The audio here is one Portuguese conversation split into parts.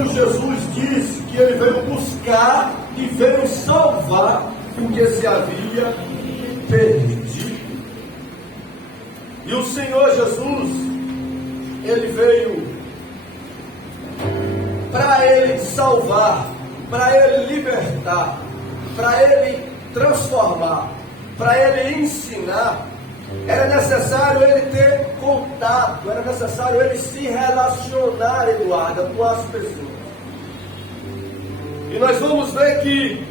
Senhor Jesus disse que ele veio buscar e veio salvar o que se havia perdido. E o Senhor Jesus, ele veio para ele salvar, para ele libertar, para ele transformar, para ele ensinar. Era necessário ele ter contato, era necessário ele se relacionar, Eduardo, com as pessoas. E nós vamos ver que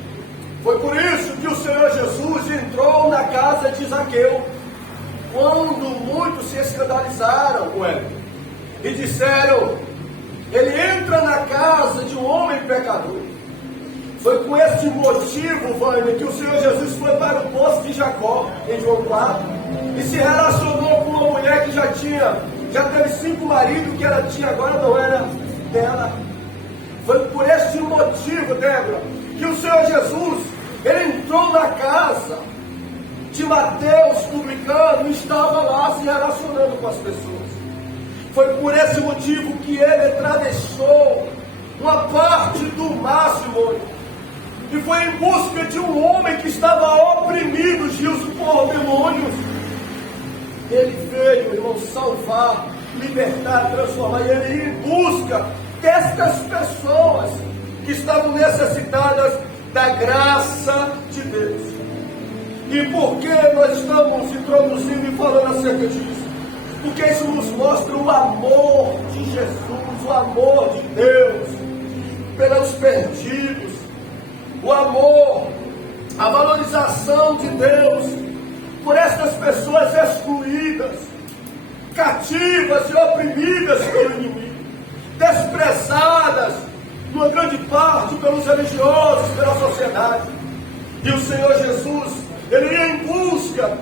foi por isso que o Senhor Jesus entrou na casa de Zaqueu, quando muitos se escandalizaram com ele e disseram: ele entra na casa de um homem pecador. Foi com esse motivo, Vânia, que o Senhor Jesus foi para o poço de Jacó, em João 4, e se relacionou com uma mulher que já teve 5 maridos, que ela tinha, agora não era dela. Foi por este motivo, Débora, que o Senhor Jesus, ele entrou na casa de Mateus, publicano, e estava lá se relacionando com as pessoas. Foi por esse motivo que ele atravessou uma parte do mar, Simone, e foi em busca de um homem que estava oprimido, Gilson, por demônios. Ele veio, irmão, salvar, libertar, transformar. E ele ia em busca destas pessoas que estavam necessitadas da graça de Deus. E por que nós estamos introduzindo e falando acerca disso? Porque isso nos mostra o amor de Jesus, o amor de Deus pelos perdidos, o amor, a valorização de Deus por estas pessoas excluídas, cativas e oprimidas pelo inimigo, desprezadas, numa grande parte, pelos religiosos, pela sociedade. E o Senhor Jesus, ele ia em busca,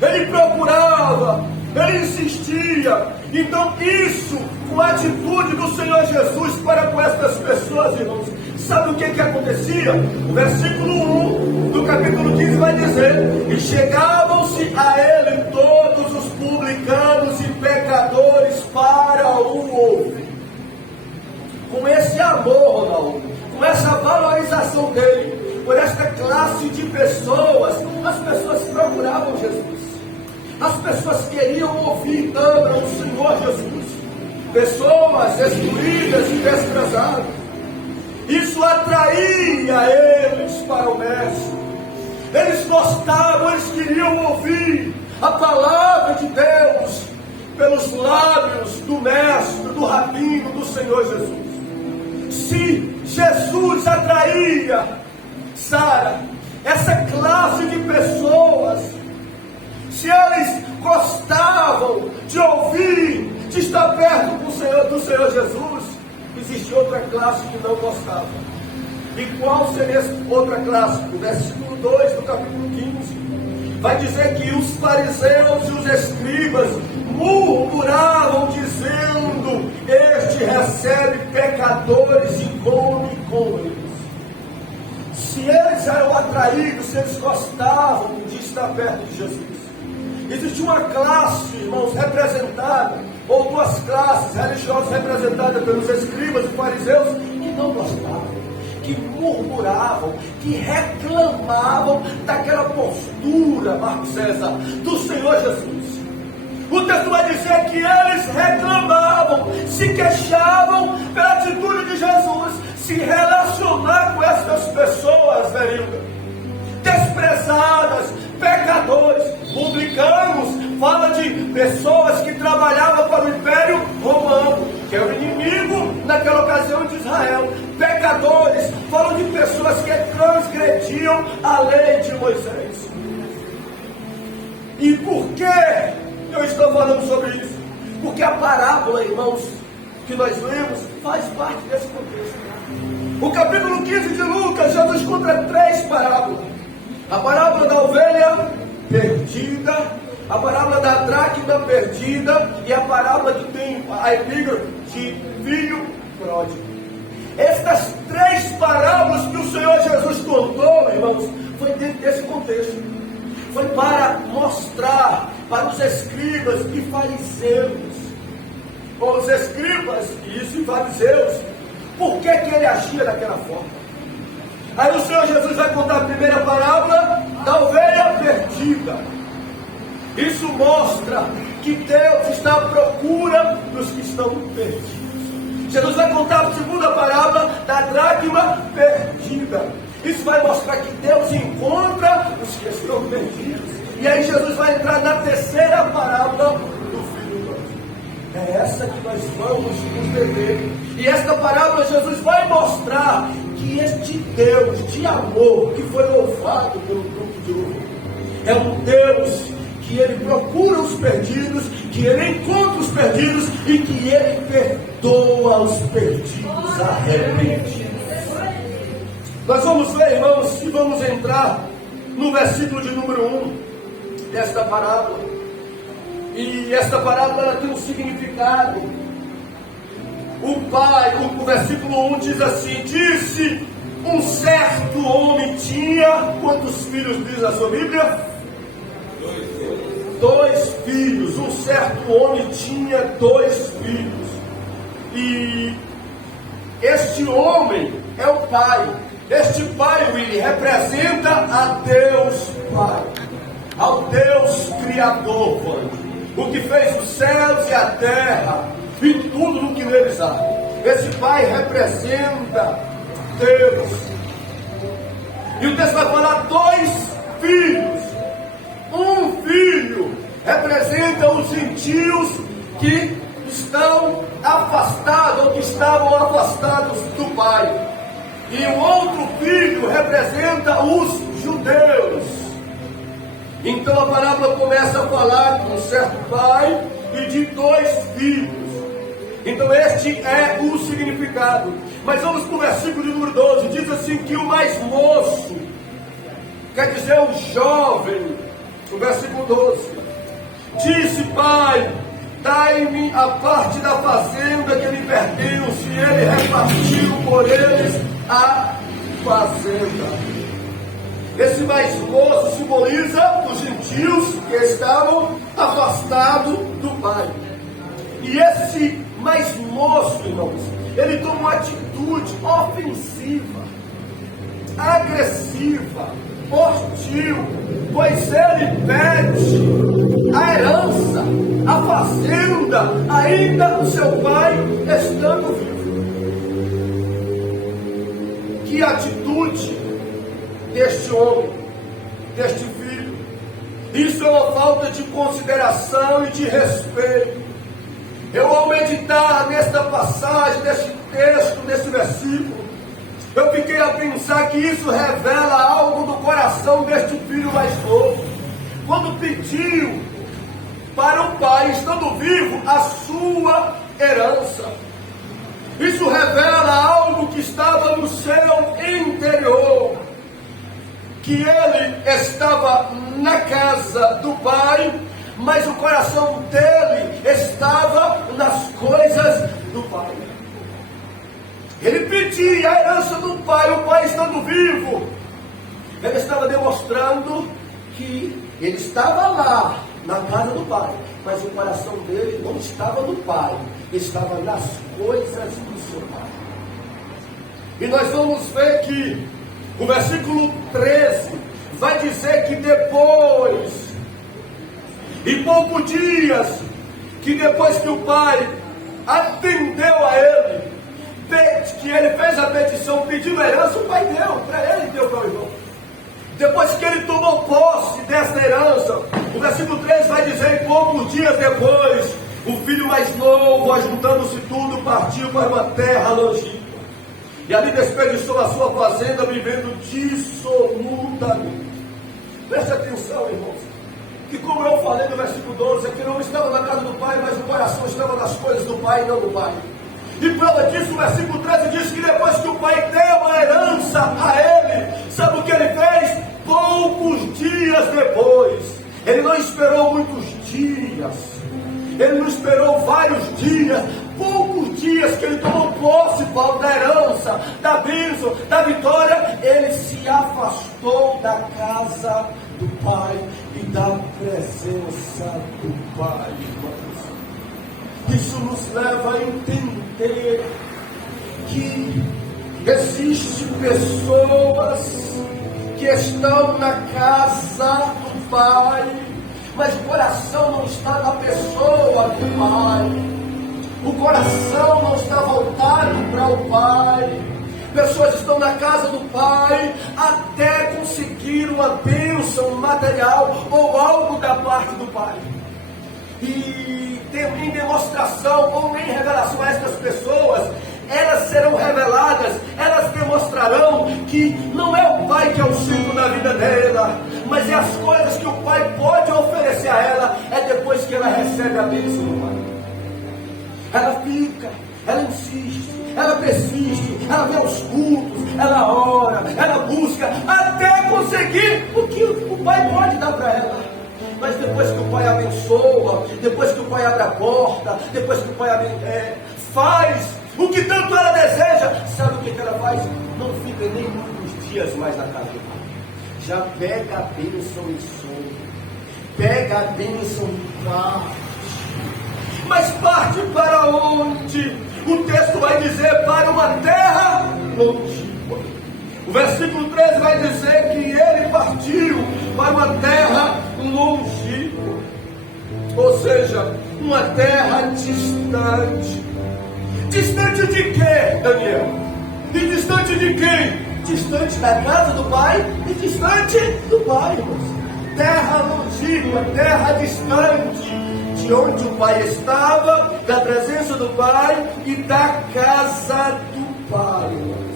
ele procurava, ele insistia. Então isso, com a atitude do Senhor Jesus para com estas pessoas, irmãos, sabe o que acontecia? O versículo 1 do capítulo 15 vai dizer: e chegavam-se a ele todos os publicanos e pecadores para o ouvir. Com esse amor, Ronaldo, com essa valorização dele, por esta classe de pessoas, as pessoas procuravam Jesus. As pessoas queriam ouvir também o Senhor Jesus. Pessoas excluídas e desprezadas. Isso atraía eles para o Mestre. Eles gostavam, eles queriam ouvir a palavra de Deus pelos lábios do Mestre, do Rabino, do Senhor Jesus. Se Jesus atraía, Sara, essa classe de pessoas, se eles gostavam de ouvir, de estar perto do Senhor Jesus, existe outra classe que não gostava. E qual seria essa outra classe? O versículo 2 do capítulo 15 vai dizer que os fariseus e os escribas murmuravam, dizendo: este recebe pecadores e come com eles. Se eles eram atraídos, se eles gostavam de estar perto de Jesus, existe uma classe, irmãos, representada, ou duas classes religiosas representadas pelos escribas e fariseus, que não gostavam, que murmuravam, que reclamavam daquela postura, Marco César, do Senhor Jesus. O texto vai dizer que eles reclamavam, se queixavam pela atitude de Jesus, se relacionar com essas pessoas, Verilda, desprezadas, pecadores, publicanos, fala de pessoas que trabalhavam para o Império Romano, que é o inimigo naquela ocasião de Israel. Pecadores, falam de pessoas que transgrediam a lei de Moisés. E por que eu estou falando sobre isso? Porque a parábola, irmãos, que nós lemos, faz parte desse contexto. O capítulo 15 de Lucas, Jesus conta 3 parábolas. A parábola da ovelha perdida, a parábola da dracma perdida e a parábola que tem a epígrafe de filho pródigo. Estas 3 parábolas que o Senhor Jesus contou, irmãos, foi dentro desse contexto. Foi para mostrar para os escribas e fariseus, os escribas e fariseus, por que ele agia daquela forma. Aí o Senhor Jesus vai contar a primeira parábola da ovelha perdida. Isso mostra que Deus está à procura dos que estão perdidos. Jesus vai contar a segunda parábola da dracma perdida. Isso vai mostrar que Deus encontra os que estão perdidos. E aí Jesus vai entrar na terceira parábola do filho pródigo. É essa que nós vamos nos deter. E esta parábola Jesus vai mostrar que este Deus de amor, que foi louvado pelo grupo de louvor, é um Deus que ele procura os perdidos, que ele encontra os perdidos e que ele perdoa os perdidos arrependidos. Nós vamos ver, irmãos, e vamos entrar no versículo de número 1 desta parábola. E esta parábola ela tem um significado. O versículo 1 diz assim: disse um certo homem tinha, quantos filhos diz a sua Bíblia? 2 filhos. Um certo homem tinha 2 filhos. E este homem é o pai. Este pai, Willy, representa a Deus Pai, ao Deus Criador, o que fez os céus e a terra e tudo o que neles há. Esse pai representa Deus. E o texto vai falar 2 filhos. Um filho representa os gentios que estão afastados ou que estavam afastados do pai. E o outro filho representa os judeus. Então a parábola começa a falar de um certo pai e de 2 filhos. Então este é o significado. Mas vamos para o versículo de número 12. Diz assim que o mais moço, quer dizer o jovem, o versículo 12, disse: pai, dai-me a parte da fazenda que me pertence. E ele repartiu por eles a fazenda. Esse mais moço simboliza os gentios que estavam afastados do pai. E esse mais moço, irmãos, ele toma uma atitude ofensiva, agressiva, hostil, pois ele pede a herança, a fazenda, ainda do seu pai estando vivo. Que atitude deste homem, deste filho! Isso é uma falta de consideração e de respeito. Eu, ao meditar nesta passagem, neste texto, nesse versículo, eu fiquei a pensar que isso revela algo do coração deste filho mais novo. Quando pediu para o pai, estando vivo, a sua herança. Isso revela algo que estava no seu interior. Que ele estava na casa do pai, mas o coração dele estava nas coisas do pai. Ele pedia a herança do pai, o pai estando vivo. Ele estava demonstrando que ele estava lá, na casa do pai, mas o coração dele não estava no pai, estava nas coisas do seu pai. E nós vamos ver que o versículo 13 vai dizer que depois, em poucos dias, que depois que o pai atendeu a ele, que ele fez a petição, pedindo a herança, o pai deu para ele e deu para o irmão. Depois que ele tomou posse dessa herança, o versículo 13 vai dizer: em poucos dias depois, o filho mais novo, ajuntando-se tudo, partiu para uma terra longínqua. E ali desperdiçou a sua fazenda, vivendo dissolutamente. Preste atenção, irmãos, que como eu falei no versículo 12, é que não estava na casa do pai, mas o coração estava nas coisas do pai e não do pai. E prova disso, o versículo 13 diz que depois que o pai deu a herança a ele, sabe o que ele fez? Poucos dias depois, ele não esperou muitos dias, ele não esperou vários dias, poucos dias que ele tomou posse, Paulo, da herança, da bênção, da vitória, ele se afastou da casa do pai e da presença do pai, irmãos. Isso nos leva a entender que Existem pessoas que estão na casa do Pai, mas o coração não está na pessoa do Pai. O coração não está voltado para o Pai. Pessoas estão na casa do Pai até conseguir uma bênção material ou algo da parte do Pai. E em demonstração ou em revelação a estas pessoas, elas serão reveladas, elas demonstrarão que não é o Pai que é o centro da vida dela, mas é as coisas que o Pai pode oferecer a ela, é depois que ela recebe a bênção do Pai. Ela fica, ela insiste, ela persiste, ela vê os cultos, ela ora, ela busca, até conseguir o que o Pai pode dar para ela. Mas depois que o Pai abençoa, depois que o Pai abre a porta, depois que o Pai faz o que tanto ela deseja, sabe o que ela faz? Não fica nem muitos dias mais na casa do Pai. Já pega a bênção em sonho, pega a bênção em parte. Mas parte para onde? O texto vai dizer: para uma terra longínqua. O versículo 13 vai dizer que ele partiu para uma terra longínqua, ou seja, uma terra distante. Distante de quê, Daniel? E distante de quem? Distante da casa do Pai e distante do Pai, irmãos. Terra longínqua, terra distante de onde o Pai estava, da presença do Pai e da casa do Pai, irmãos.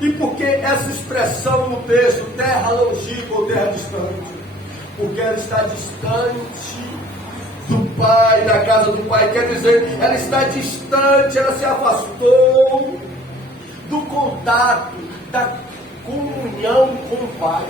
E por que essa expressão no texto, terra longínqua ou terra distante? Porque ela está distante do Pai, da casa do Pai, quer dizer, ela está distante, ela se afastou do contato, da comunhão com o Pai,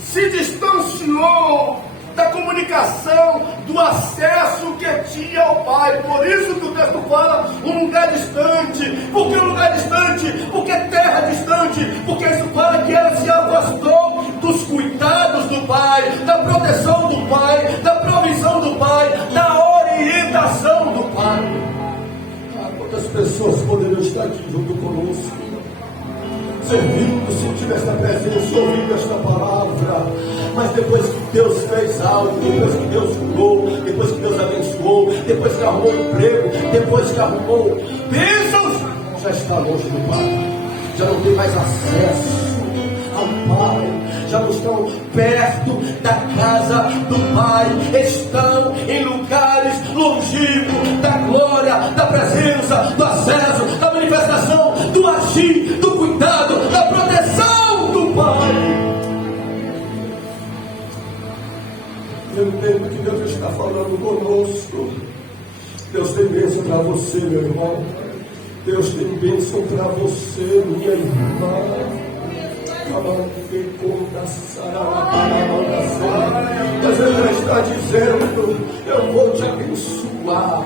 se distanciou da comunicação, do acesso que tinha ao Pai. Por isso que o texto fala um lugar distante. Por que um lugar distante? Porque terra distante. Porque isso fala que ela se afastou dos cuidados do Pai, da proteção do Pai, da provisão do Pai, da orientação do Pai. Quantas pessoas poderiam estar aqui junto conosco, servindo, sentindo esta presença, ouvindo esta palavra, mas depois que Deus fez algo, depois que Deus curou, depois que Deus abençoou, depois que arrumou emprego, depois que arrumou bênçãos, já está longe do Pai, já não tem mais acesso ao Pai, já não estão perto da casa do Pai, estão em lugares longínquos da glória, da presença, do acesso, da manifestação, do agir, do cuidado, da proteção do Pai. Eu entendo que Deus está falando conosco. Deus tem bênção para você, meu irmão. Deus tem bênção para você, minha irmã. Deus já está dizendo: eu vou te abençoar,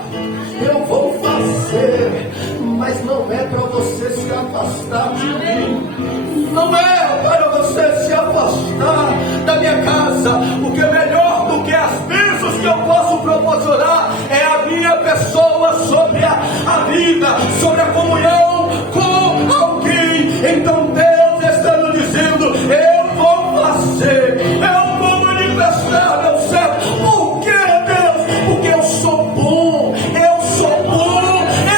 eu vou fazer, mas não é para você se afastar de mim, não é para você se afastar da minha casa, porque melhor do que as bênçãos que eu posso proporcionar é a minha pessoa sobre a vida, sobre a comunhão com alguém. Então Deus está nos dizendo: eu vou fazer, eu vou manifestar meu céu. Por que, Deus? Porque eu sou bom, eu sou bom,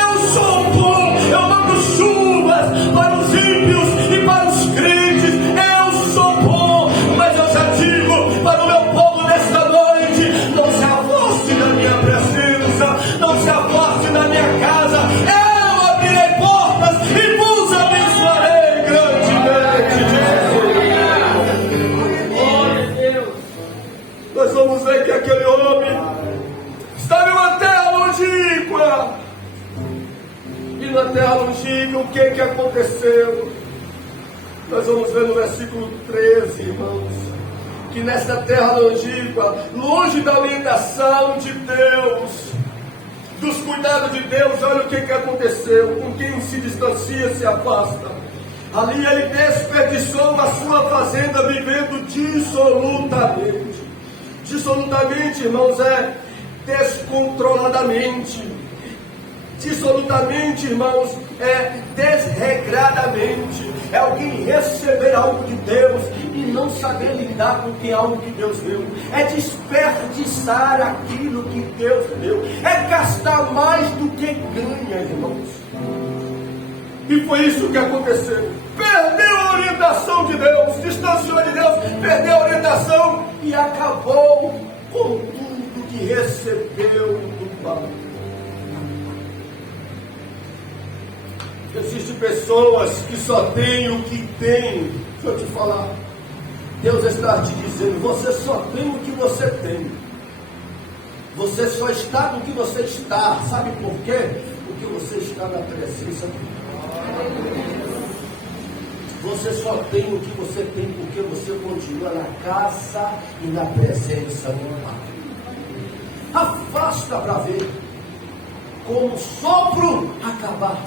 eu sou bom. Eu mando chuvas para os ímpios e para os crentes. Eu sou bom, mas eu já digo para o meu povo nesta noite: não se afaste da minha presença, não se afaste da minha casa. Eu abrirei portas e vos abençoarei grandemente. Nós vamos ver que aquele homem está numa terra longínqua. E na terra longínqua, o que aconteceu? Nós vamos ver no versículo 13, irmãos, que nesta terra longínqua, longe da orientação de Deus, dos cuidados de Deus, olha o que aconteceu. Com quem se distancia, se afasta. Ali ele desperdiçou a sua fazenda, vivendo dissolutamente. Dissolutamente, irmãos, é descontroladamente, dissolutamente, irmãos, é desregradamente. É alguém receber algo de Deus e não saber lidar com que algo que Deus deu. É desperdiçar aquilo que Deus deu. É gastar mais do que ganha, irmãos. E foi isso que aconteceu. Perdeu a orientação de Deus, distanciou de Deus, perdeu a orientação e acabou com tudo que recebeu do Pai. Existem pessoas que só têm o que têm. Deixa eu te falar. Deus está te dizendo, você só tem o que você tem. Você só está no que você está. Sabe por quê? Porque você está na presença de Deus. Você só tem o que você tem porque você continua na casa e na presença do Pai. Afasta para ver como sopro acabar.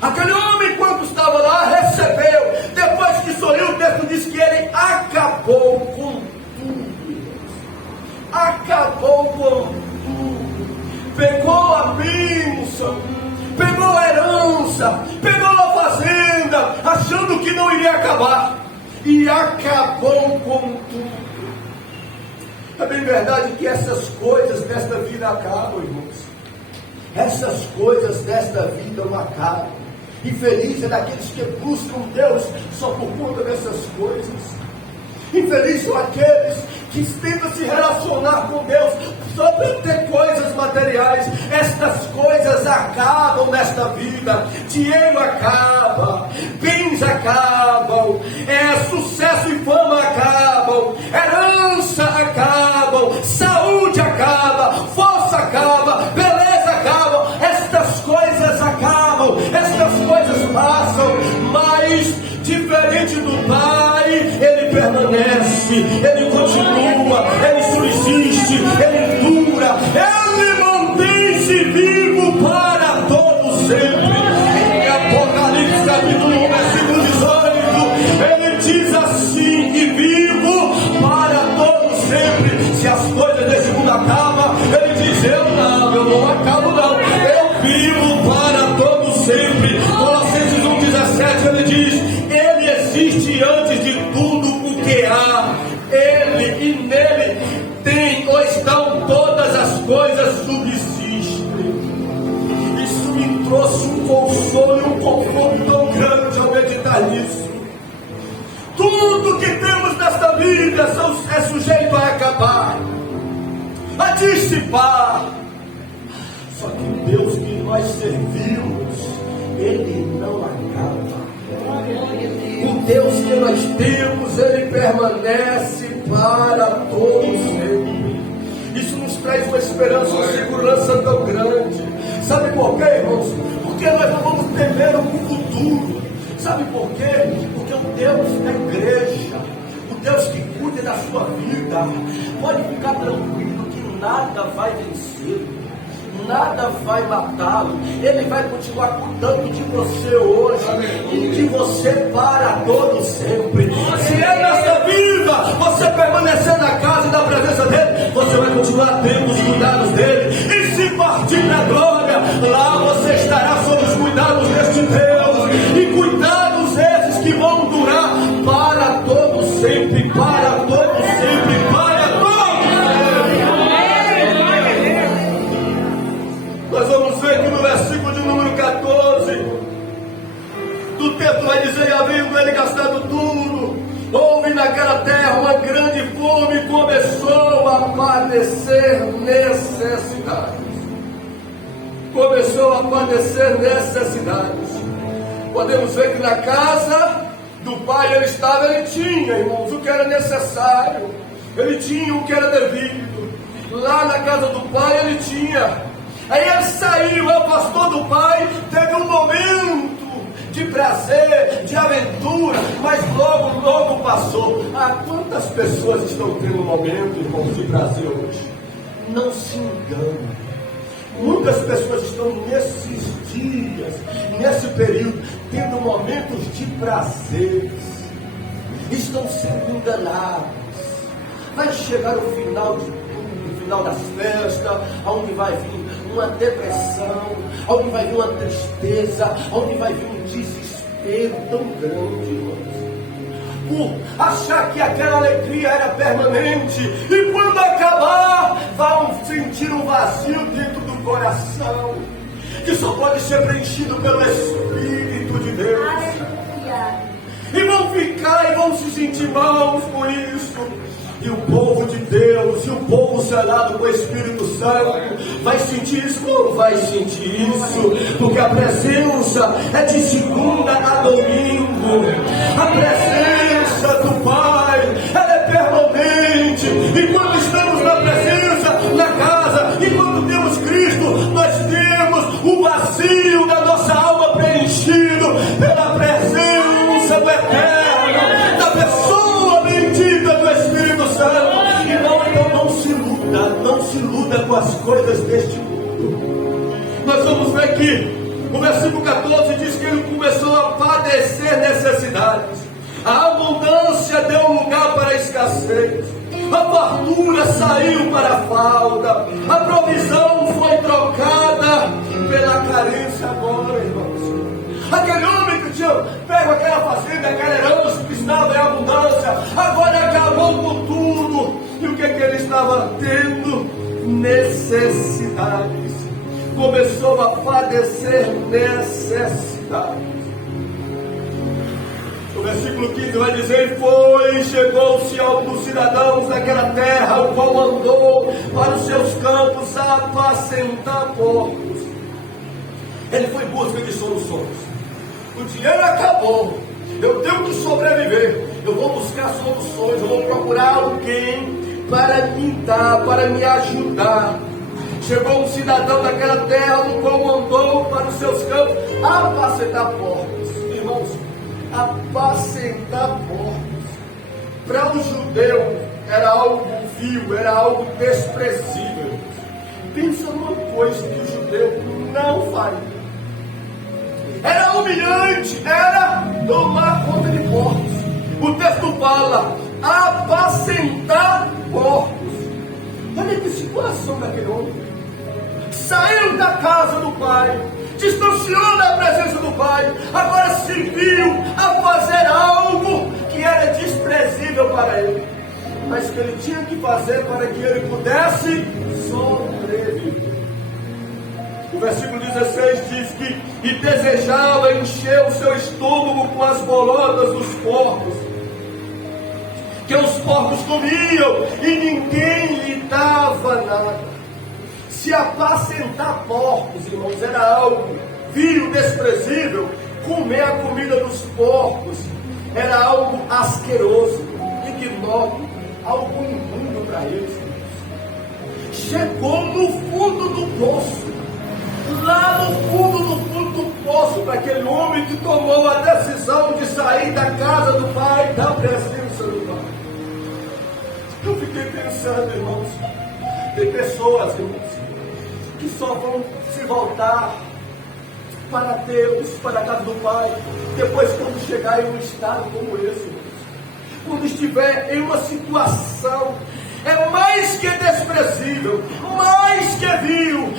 Aquele homem, quando estava lá, recebeu. Depois que sorriu, o texto diz que ele acabou com tudo. Acabou com tudo. Pegou a bênção, pegou a herança, pegou a fazenda, achando que não iria acabar. E acabou com tudo. É bem verdade que essas coisas desta vida acabam, irmãos. Essas coisas desta vida não acabam. Infeliz é daqueles que buscam Deus só por conta dessas coisas. Infeliz são aqueles que tentam se relacionar com Deus só para ter coisas materiais. Estas coisas acabam nesta vida. Dinheiro acaba, bens acabam, sucesso e fama acabam, herança acabam, saúde acaba, força acaba, beleza acaba. Estas coisas acabam, estas coisas passam, mas diferente do Pai, Ele permanece, Ele continua, Ele subsiste, Ele dura, Ele mantém-se vivo para todo sempre. Em Apocalipse capítulo 1, versículo 18, Ele diz assim: e vivo para todo sempre. Se as coisas desse mundo acabam, Ele diz: eu não acabo não, eu vivo para todo sempre. Colossenses 1,17, Ele diz: Ele existe antes de tudo o que há. Ele e nele tem ou estão todas as coisas subsistem. Isso me trouxe um consolo e um conforto tão grande ao meditar nisso. Tudo que temos nesta vida é sujeito a acabar, a dissipar. Só que o Deus que nós servimos, Ele não acaba. O Deus que nós temos, Ele permanece para todos sempre. Isso nos traz uma esperança, uma segurança tão grande. Sabe por quê, irmãos? Porque nós não vamos temer o futuro. Sabe por quê? Porque o Deus da igreja, o Deus que cuida da sua vida, pode ficar tranquilo que nada vai vencê-lo, nada vai matá-lo. Ele vai continuar cuidando de você hoje e de você para todo sempre. Se é nesta vida você permanecer na casa e na presença dele, você vai continuar tendo os cuidados dele. E se partir na glória, lá você estará sob os cuidados deste Deus. E cuidados esses que vão durar para todo sempre, para todo sempre, para todo sempre. Nós vamos ver que no versículo de número 14 do texto vai dizer: havendo ele gastado tudo, houve naquela terra uma grande fome e começou a padecer necessidades. Começou a padecer necessidades. Podemos ver que na casa do pai ele estava, ele tinha, irmãos, o que era necessário, ele tinha o que era devido. Lá na casa do pai ele tinha. Aí ele saiu, afastou do pai, teve um momento de prazer, de aventura, mas logo passou. Quantas pessoas estão tendo um momento, irmãos, de prazer hoje? Não se engane. Muitas pessoas estão nesses dias, nesse período, tendo momentos de prazer. Estão sendo enganados. Vai chegar o final de tudo, o final das festas, onde vai vir uma depressão, alguém vai vir uma tristeza, alguém vai vir um desespero tão grande, irmãos. Por achar que aquela alegria era permanente, e quando acabar, vão sentir um vazio dentro do coração, que só pode ser preenchido pelo Espírito de Deus. Aleluia. E vão ficar e vão se sentir maus por isso. E o povo de Deus, e o povo selado com o Espírito Santo, vai sentir isso? Não vai sentir isso, porque a presença é de segunda a domingo. A presença do Pai, ela é permanente. E quando estamos na presença, na casa, e quando temos Cristo, nós temos o vazio da nossa alma preenchido pela presença do Eterno, da pessoa bendita do Espírito Santo. Então não se iluda com as coisas deste mundo. Nós vamos ver que o versículo 14 diz que ele começou a padecer necessidades. A abundância deu lugar para a escassez. A fartura saiu para a falta. A provisão foi trocada pela carência agora, irmãos. Aquele homem que tinha pego aquela fazenda, aquela herança que estava em abundância, agora acabou com tudo. E o que ele estava tendo? Necessidades. Começou a padecer necessidades. O versículo 15 vai dizer: foi, chegou-se a um dos cidadãos daquela terra, o qual mandou para os seus campos apacentar porcos. Ele foi em busca de soluções. O dinheiro acabou, eu tenho que sobreviver, eu vou buscar soluções, eu vou procurar alguém para me dar, para me ajudar. Chegou um cidadão daquela terra, o qual mandou para os seus campos apacentar porcos. Irmãos, apacentar porcos para um judeu era algo vil, era algo desprezível. Pensa numa coisa que o judeu não faria. Era humilhante, era tomar conta de porcos. O texto fala apacentar porcos. Olha que situação daquele homem. Saiu da casa do pai, distanciou da presença do pai, agora se viu a fazer algo que era desprezível para ele, mas que ele tinha que fazer para que ele pudesse sobreviver. O versículo 16 diz que e desejava encher o seu estômago com as bolotas dos porcos, que os porcos comiam e ninguém lhe dava nada. Se apacentar porcos, irmãos, era algo vil, desprezível. Comer a comida dos porcos era algo asqueroso, ignóbil, algo imundo para eles. Chegou no fundo do poço, lá no fundo do poço, para aquele homem que tomou a decisão de sair da casa do pai, da presença do pai. Eu fiquei pensando, irmãos, tem pessoas, irmãos, que só vão se voltar para Deus, para a casa do Pai, depois quando chegar em um estado como esse, irmãos. Quando estiver em uma situação mais que desprezível, mais que vil,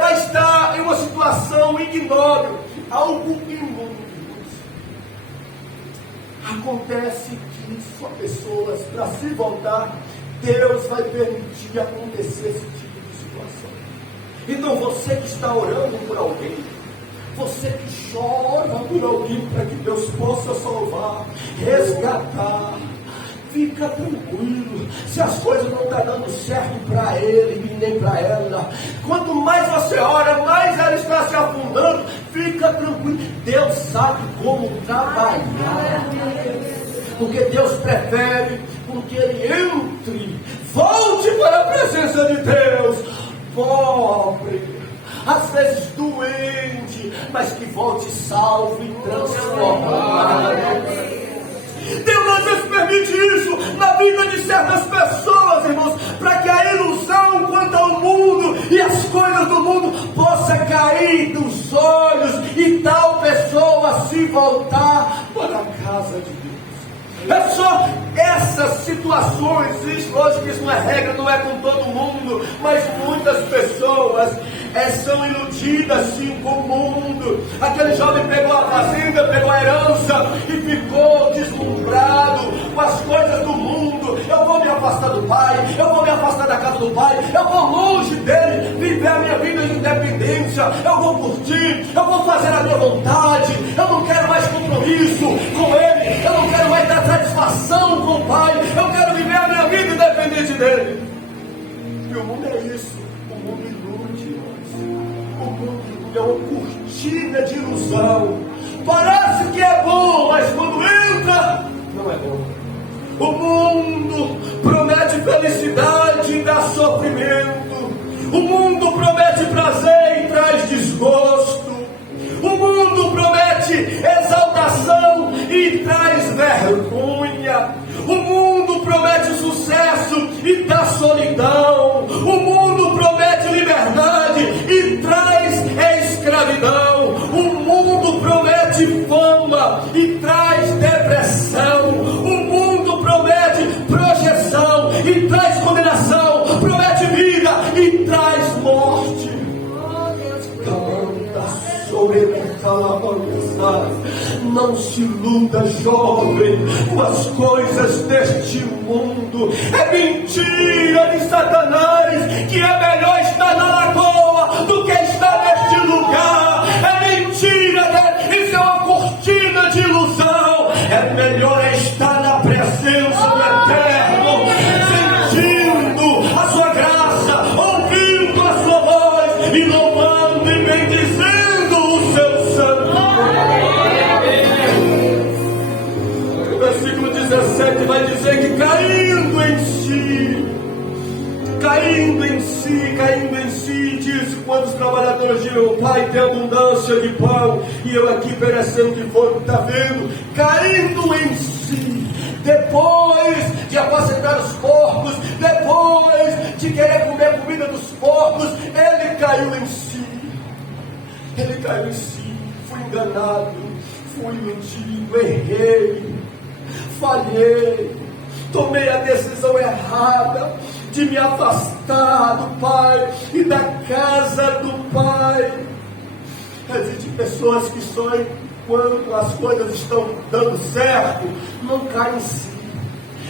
vai estar em uma situação ignóbil, algo imundo. Acontece que só pessoas, para se voltar, Deus vai permitir acontecer esse tipo de situação. Então você que está orando por alguém, você que chora por alguém para que Deus possa salvar, resgatar, fica tranquilo. Se as coisas não estão dando certo para ele e nem para ela, quanto mais você ora, mais ela está se afundando. Fica tranquilo, Deus sabe como trabalhar, porque Deus prefere que ele entre, volte para a presença de Deus, pobre, às vezes doente, mas que volte salvo e transformado. Deus às vezes permite isso na vida de certas pessoas, irmãos, para que a ilusão quanto ao mundo e as coisas do mundo possa cair dos olhos e tal pessoa se voltar para a casa de Deus. É só essas situações. Lógico que isso não é regra, não é com todo mundo, mas muitas pessoas são iludidas sim com o mundo. Aquele jovem pegou a fazenda, pegou a herança e ficou deslumbrado com as coisas do mundo. Eu vou me afastar do pai, eu vou me afastar da casa do pai, eu vou longe dele, viver a minha vida de independência, eu vou curtir, eu vou fazer a minha vontade, eu não quero mais compromisso com ele, eu não quero mais dar satisfação com o pai, eu quero viver a minha vida independente dele. E o mundo é isso, o mundo ilude nós, o mundo é uma cortina de ilusão. Parece que é bom, mas quando entra, não é bom. O mundo promete felicidade e dá sofrimento. O mundo promete prazer e traz desgosto. O mundo promete exaltação e traz vergonha. O mundo promete sucesso e dá solidão. O mundo promete liberdade e traz escravidão. O mundo promete fama e traz depressão. O mundo promete projeção e traz condenação. Promete vida e traz morte. Não se iluda, jovem, com as coisas deste mundo. É mentira de Satanás que é melhor estar na lagoa do que estar neste lugar. É mentira dele, isso é uma cortina de ilusão. É melhor estar na presença do Eterno, sentindo a sua graça, ouvindo a sua voz e louvando e bendizendo o seu santo. O versículo 17 vai dizer que caindo em si, diz: quando os trabalhadores dirão, pai, tem abundância de pão e eu aqui perecendo de fome. Está vendo? Caindo em si, depois de apacentar os porcos, depois de querer comer a comida dos porcos, ele caiu em si. Ele caiu em si. Fui enganado, fui iludido, errei, falhei, tomei a decisão errada de me afastar do Pai e da casa do Pai. Existem pessoas que só enquanto as coisas estão dando certo, não caem em si.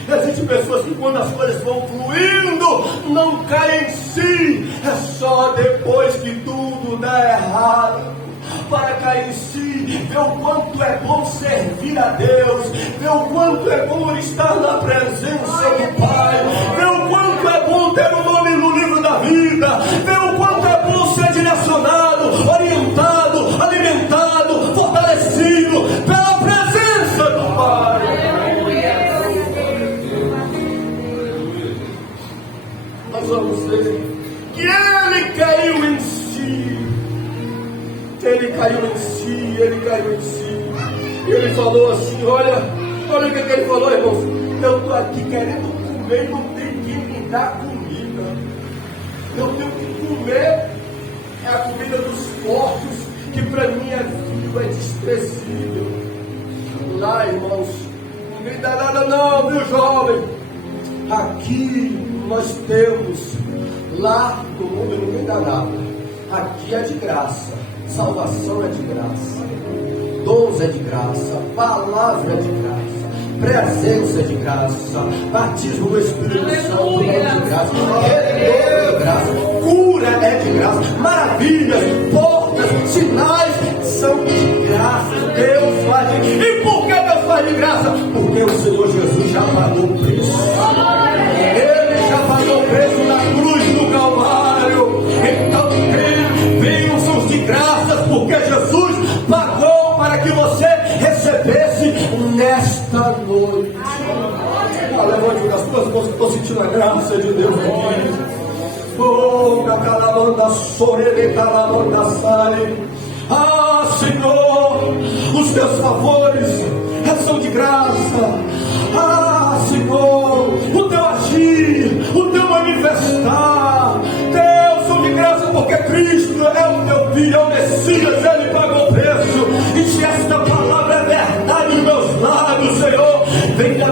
Existem pessoas que quando as coisas vão fluindo, não caem em si. É só depois que tudo dá errado para cair em si, ver o quanto é bom servir a Deus, ver o quanto é bom estar na presença do Pai, ver o quanto é bom ter o nome no livro da vida, ver o quanto é bom ser direcionado, orientado, alimentado, fortalecido pela presença do Pai. Nós vamos ver que ele caiu em si. Ele caiu em si. E ele falou assim: olha o que ele falou, irmãos. Eu estou aqui querendo comer, não tem quem me dá comida. Eu tenho que comer a comida dos porcos, que para mim é vivo, é desprezível. Lá, irmãos, ninguém dá nada não, viu, jovem? Aqui nós temos, lá no mundo ninguém dá nada. Aqui é de graça. Salvação é de graça, dons é de graça, palavra é de graça, presença é de graça, batismo do Espírito Santo é de graça, é de graça, cura é de graça, maravilhas, portas, sinais são de graça. Deus faz de graça. E por que Deus faz de graça? Porque o Senhor Jesus já pagou o preço. Ele já pagou o preço na cruz do Calvário. Então bênçãos de graças, porque Jesus pagou para que você recebesse nesta noite. Levante as tuas mãos, que estou sentindo a graça de Deus aqui. Oh, cacalamanda, sorele, calamanda, sale. Ah, Senhor, os teus favores são de graça. Ah, Senhor, o teu agir, o teu manifestar, Deus, são de graça, porque Cristo é o teu Filho, é o Messias, Ele pagou o preço. E se esta palavra é verdade nos meus lábios, Senhor, venha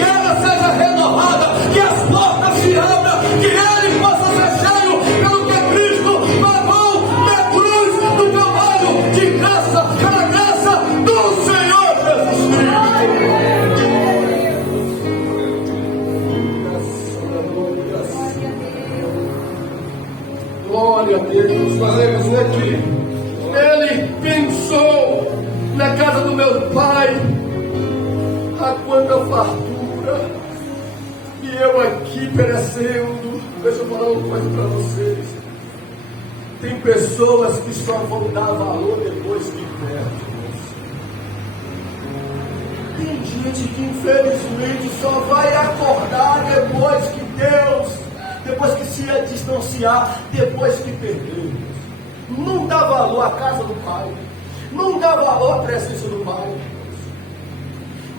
que ela seja renovada, que as portas se abram, que ele possa ser cheio pelo que Cristo pagou na cruz do Calvário, de graça pela graça do Senhor Jesus Cristo. Glória a Deus. Nós lemos aqui. Ele pensou na casa do meu pai, a quanta fartura, e eu aqui perecendo. Deixa eu falar uma coisa para vocês. Tem pessoas que só vão dar valor depois que perdem. Tem gente que infelizmente só vai acordar depois que depois que se distanciar, depois que perdeu. Não dá valor à casa do Pai, não dá valor à presença do Pai,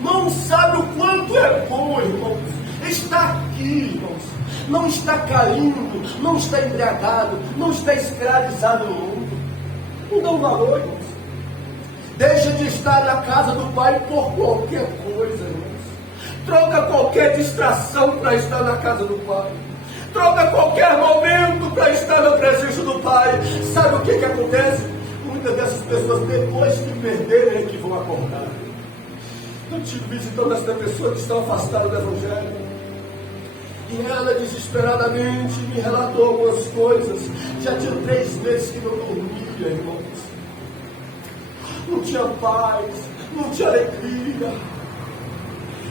não sabe o quanto é bom, irmãos, estar aqui, irmãos, não está caindo, não está embriagado, não está escravizado no mundo, não dá valor, irmãos. Deixa de estar na casa do Pai por qualquer coisa, irmãos. Troca qualquer distração para estar na casa do Pai. Troca qualquer momento para estar na presença do Pai. Sabe o que acontece? Muitas dessas pessoas, depois que perderem, é que vão acordar. Eu estive visitando esta pessoa que está afastada do Evangelho. E ela, desesperadamente, me relatou algumas coisas. Já tinha 3 meses que não dormia, irmãos. Não tinha paz, não tinha alegria.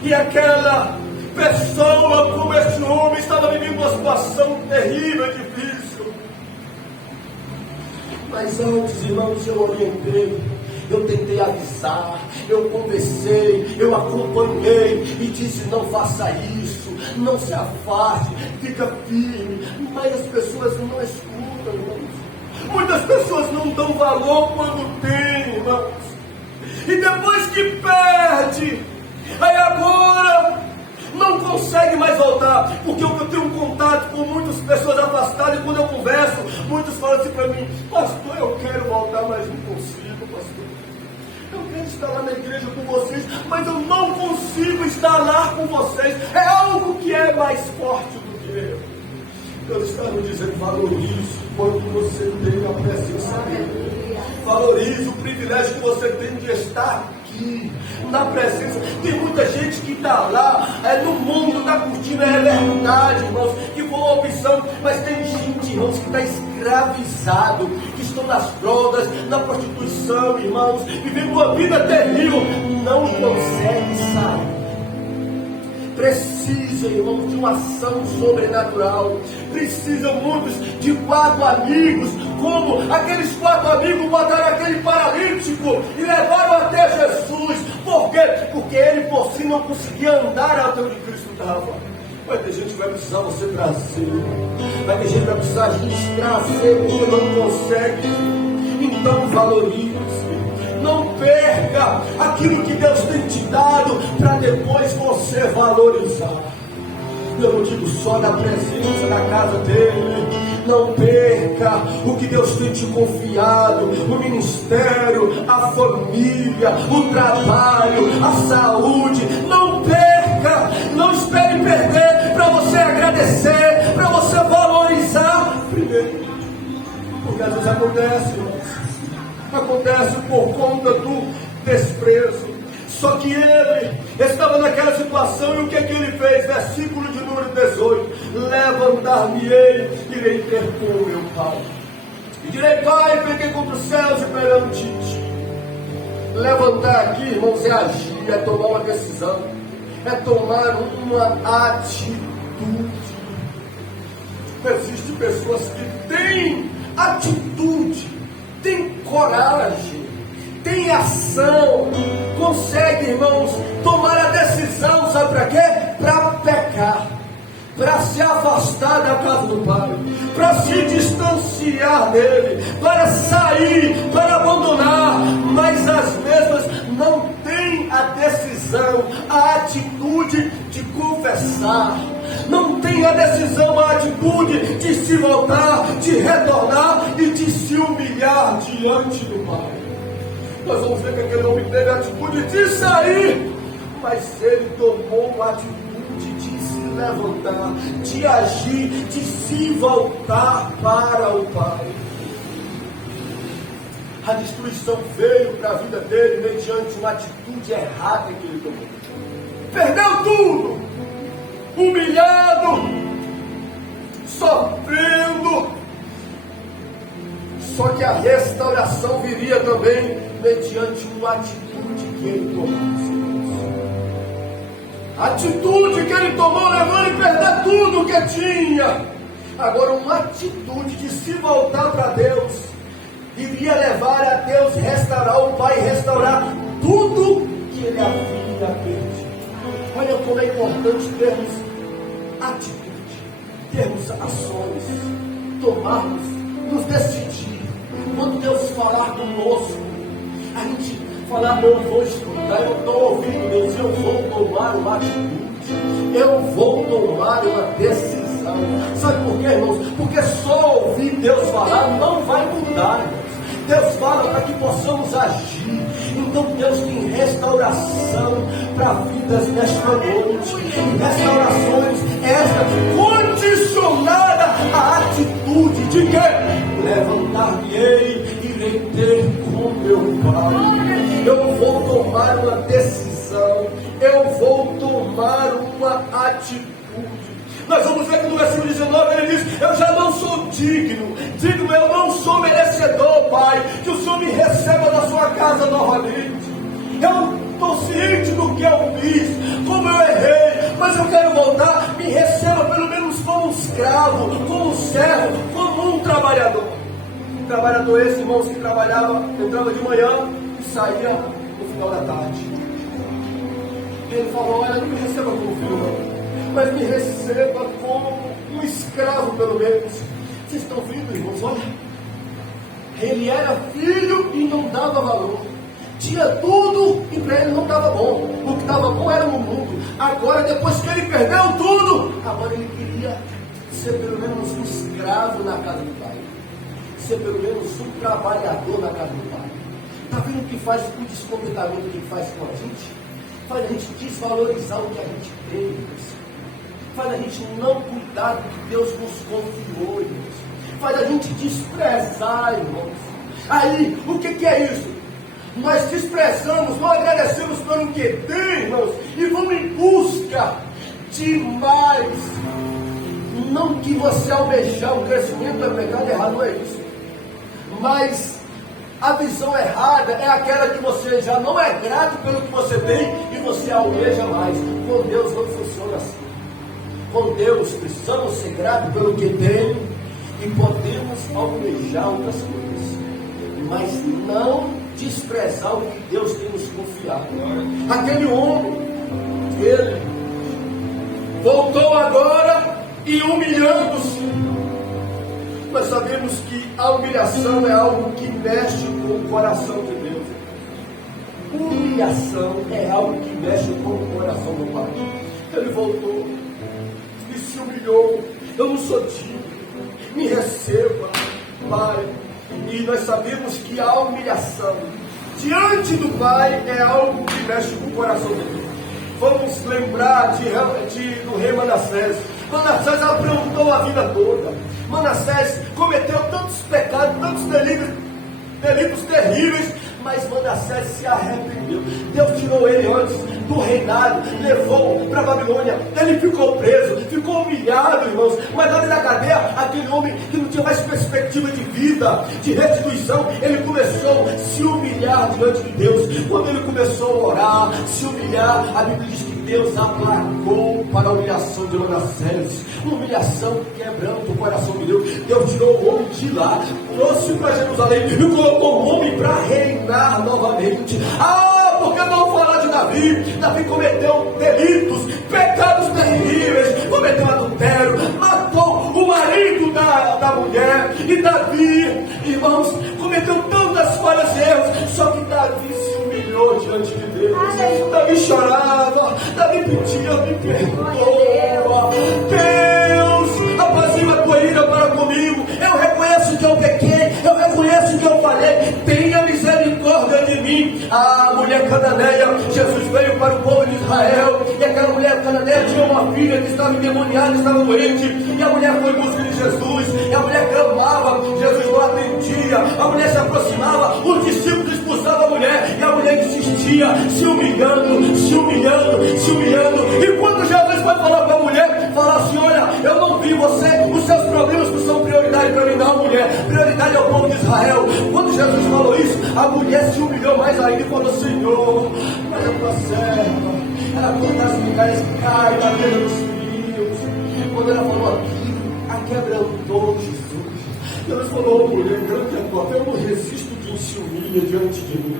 E aquela pessoa, como esse homem, estava vivendo uma situação terrível e difícil. Mas antes, irmãos, eu orientei, eu tentei avisar, eu conversei, eu acompanhei e disse: não faça isso, não se afaste, fica firme. Mas as pessoas não escutam, irmãos. Muitas pessoas não dão valor quando tem, irmãos. E depois que perde, aí agora não consegue mais voltar, porque eu tenho contato com muitas pessoas afastadas, e quando eu converso, muitos falam assim para mim: pastor, eu quero voltar, mas não consigo, pastor. Eu quero estar lá na igreja com vocês, mas eu não consigo estar lá com vocês. É algo que é mais forte do que eu. Deus está nos dizendo: valorize quando você tem a presença dele. Valorize o privilégio que você tem de estar aqui, na presença. Tem muita gente que está lá, no mundo, está curtindo, é verdade, irmãos, que foi uma opção, mas tem gente, irmãos, que está escravizado, que estão nas drogas, na prostituição, irmãos, vivendo uma vida terrível, não consegue sair. Precisa, irmãos, de uma ação sobrenatural. Precisa muitos de 4 amigos, como aqueles 4 amigos botaram aquele paralítico e levaram até Jesus. Por quê? Porque ele por si não conseguia andar até onde Cristo estava. Vai ter gente que vai precisar você trazer, vai ter gente que vai precisar trazer porque não consegue. Então valorize. Não perca aquilo que Deus tem te dado para depois você valorizar. Eu não digo só na presença da casa dele. Não perca o que Deus tem te confiado: o ministério, a família, o trabalho, a saúde. Não perca, não espere perder para você agradecer, para você valorizar primeiro. Porque às vezes acontece por conta do desprezo. Só que ele estava naquela situação, e o que ele fez? Versículo de número 18: levantar-me-ei, irei ter com o meu pai, e direi: Pai, pequei contra os céus e perante ti. Levantar aqui, irmãos, é agir, é tomar uma decisão, é tomar uma atitude. Existem pessoas que têm atitude, têm coragem, tem ação, consegue, irmãos, tomar a decisão, sabe para quê? Para pecar, para se afastar da casa do Pai, para se distanciar dele, para sair, para abandonar, mas as mesmas não têm a decisão, a atitude de confessar, não tem a decisão, a atitude de se voltar, de retornar e de se humilhar diante do Pai. Nós vamos ver que aquele homem teve a atitude de sair, mas ele tomou uma atitude de se levantar, de agir, de se voltar para o Pai. A destruição veio para a vida dele mediante uma atitude errada que ele tomou. Perdeu tudo, humilhado, sofrendo. Só que a restauração viria também mediante uma atitude que ele tomou. A atitude que ele tomou levou ele a perder tudo que tinha. Agora, uma atitude de se voltar para Deus iria levar a Deus restaurar o Pai, restaurar tudo que ele havia perdido. Olha como é importante termos atitude, termos ações, tomarmos, nos decidir. Quando Deus falar conosco, a gente falar: eu vou escutar, eu estou ouvindo Deus, eu vou tomar uma atitude, eu vou tomar uma decisão. Sabe por quê, irmãos? Porque só ouvir Deus falar não vai mudar, irmãos. Deus fala para que possamos agir. Então Deus tem restauração para vidas nesta noite. Restaurações esta condicionada à atitude de que levantar-me-ei, irei ter com meu Pai. Eu vou tomar uma decisão, eu vou tomar uma atitude. Nós vamos ver que no versículo 19 ele diz: eu já não sou digno, eu não sou merecedor, Pai, que o Senhor me receba na sua casa novamente. Eu estou ciente do que eu fiz, como eu errei, mas eu quero voltar. Me receba pelo menos como um escravo, como um servo, como um trabalhador. Trabalhador esse, irmãos, que trabalhava, entrava de manhã e saía no final da tarde. Ele falou: olha, não me receba como filho, não, mas me receba como um escravo, pelo menos. Vocês estão vendo, irmãos? Olha, ele era filho e não dava valor. Tinha tudo e para ele não estava bom. O que estava bom era no mundo. Agora, depois que ele perdeu tudo, agora ele queria ser pelo menos um escravo na casa do Pai, ser pelo menos um trabalhador na casa do Pai. Está vendo o que faz o descontentamento que faz com a gente? Faz a gente desvalorizar o que a gente tem, irmãos. Faz a gente não cuidar do que Deus nos confiou, irmãos. Faz a gente desprezar, irmãos. Aí, o que é isso? Nós desprezamos, não agradecemos pelo que tem, irmãos, e vamos em busca de mais. Não que você almejar o crescimento é pecado, errado, não é isso. Mas a visão errada é aquela que você já não é grato pelo que você tem e você almeja mais. Com Deus não funciona assim. Com Deus precisamos ser gratos pelo que tem e podemos almejar outras coisas, mas não desprezar o que Deus tem nos confiado. Aquele homem, ele voltou agora e humilhando-se. Nós sabemos que a humilhação é algo que mexe com o coração de Deus. Humilhação é algo que mexe com o coração do Pai. Ele voltou e se humilhou. Eu não sou digno, me receba, Pai. E nós sabemos que a humilhação diante do Pai é algo que mexe com o coração dele. Vamos lembrar do rei Manassés. Manassés aprontou a vida toda. Manassés cometeu tantos pecados, tantos delitos terríveis, mas Manassés se arrependeu. Deus tirou ele antes do reinado, levou para a Babilônia. Ele ficou preso, ficou humilhado, irmãos. Mas ali na cadeia, aquele homem que não tinha mais perspectiva de vida, de restituição, ele começou a se humilhar diante de Deus. Quando ele começou a orar, se humilhar, a Bíblia diz que Deus aplacou para a humilhação de Manassés. Uma humilhação quebrando o coração de Deus. Deus tirou o homem de lá, trouxe para Jerusalém e colocou o homem para reinar novamente. Porque não falar de Davi? Davi cometeu delitos, pecados terríveis, cometeu adultério, matou o marido da mulher. E Davi, irmãos, cometeu tantas falhas e erros. Só que Davi se humilhou diante de Deus. Davi chorava, Davi pedia: me perdoa, Deus, apazigua a tua ira para comigo. Eu reconheço que eu pequei, eu reconheço que eu falhei, tenha misericórdia de mim. A mulher cananeia. Jesus veio para o povo de Israel, e aquela mulher cananeia tinha uma filha que estava endemoniada, estava doente, e a mulher foi em busca de Jesus, e a mulher clamava, Jesus não atendia, a mulher se aproximava, os discípulos expulsavam a mulher, e a mulher insistia, se humilhando, se humilhando, se humilhando. E quando Jesus foi falar para a mulher, falar assim: olha, eu não vi você, os seus problemas não são prioridade para mim, não, mulher, prioridade é o povo de Israel. Quando Jesus falou isso, a mulher se humilhou mais ainda e falou: Senhor, mas a tua serva, ela quando as migalhas cai na mesa dos filhos. Quando ela falou aquilo, a quebrantou Jesus. Jesus falou: mulher, grande é a tua fé, eu não resisto quem se humilha diante de mim.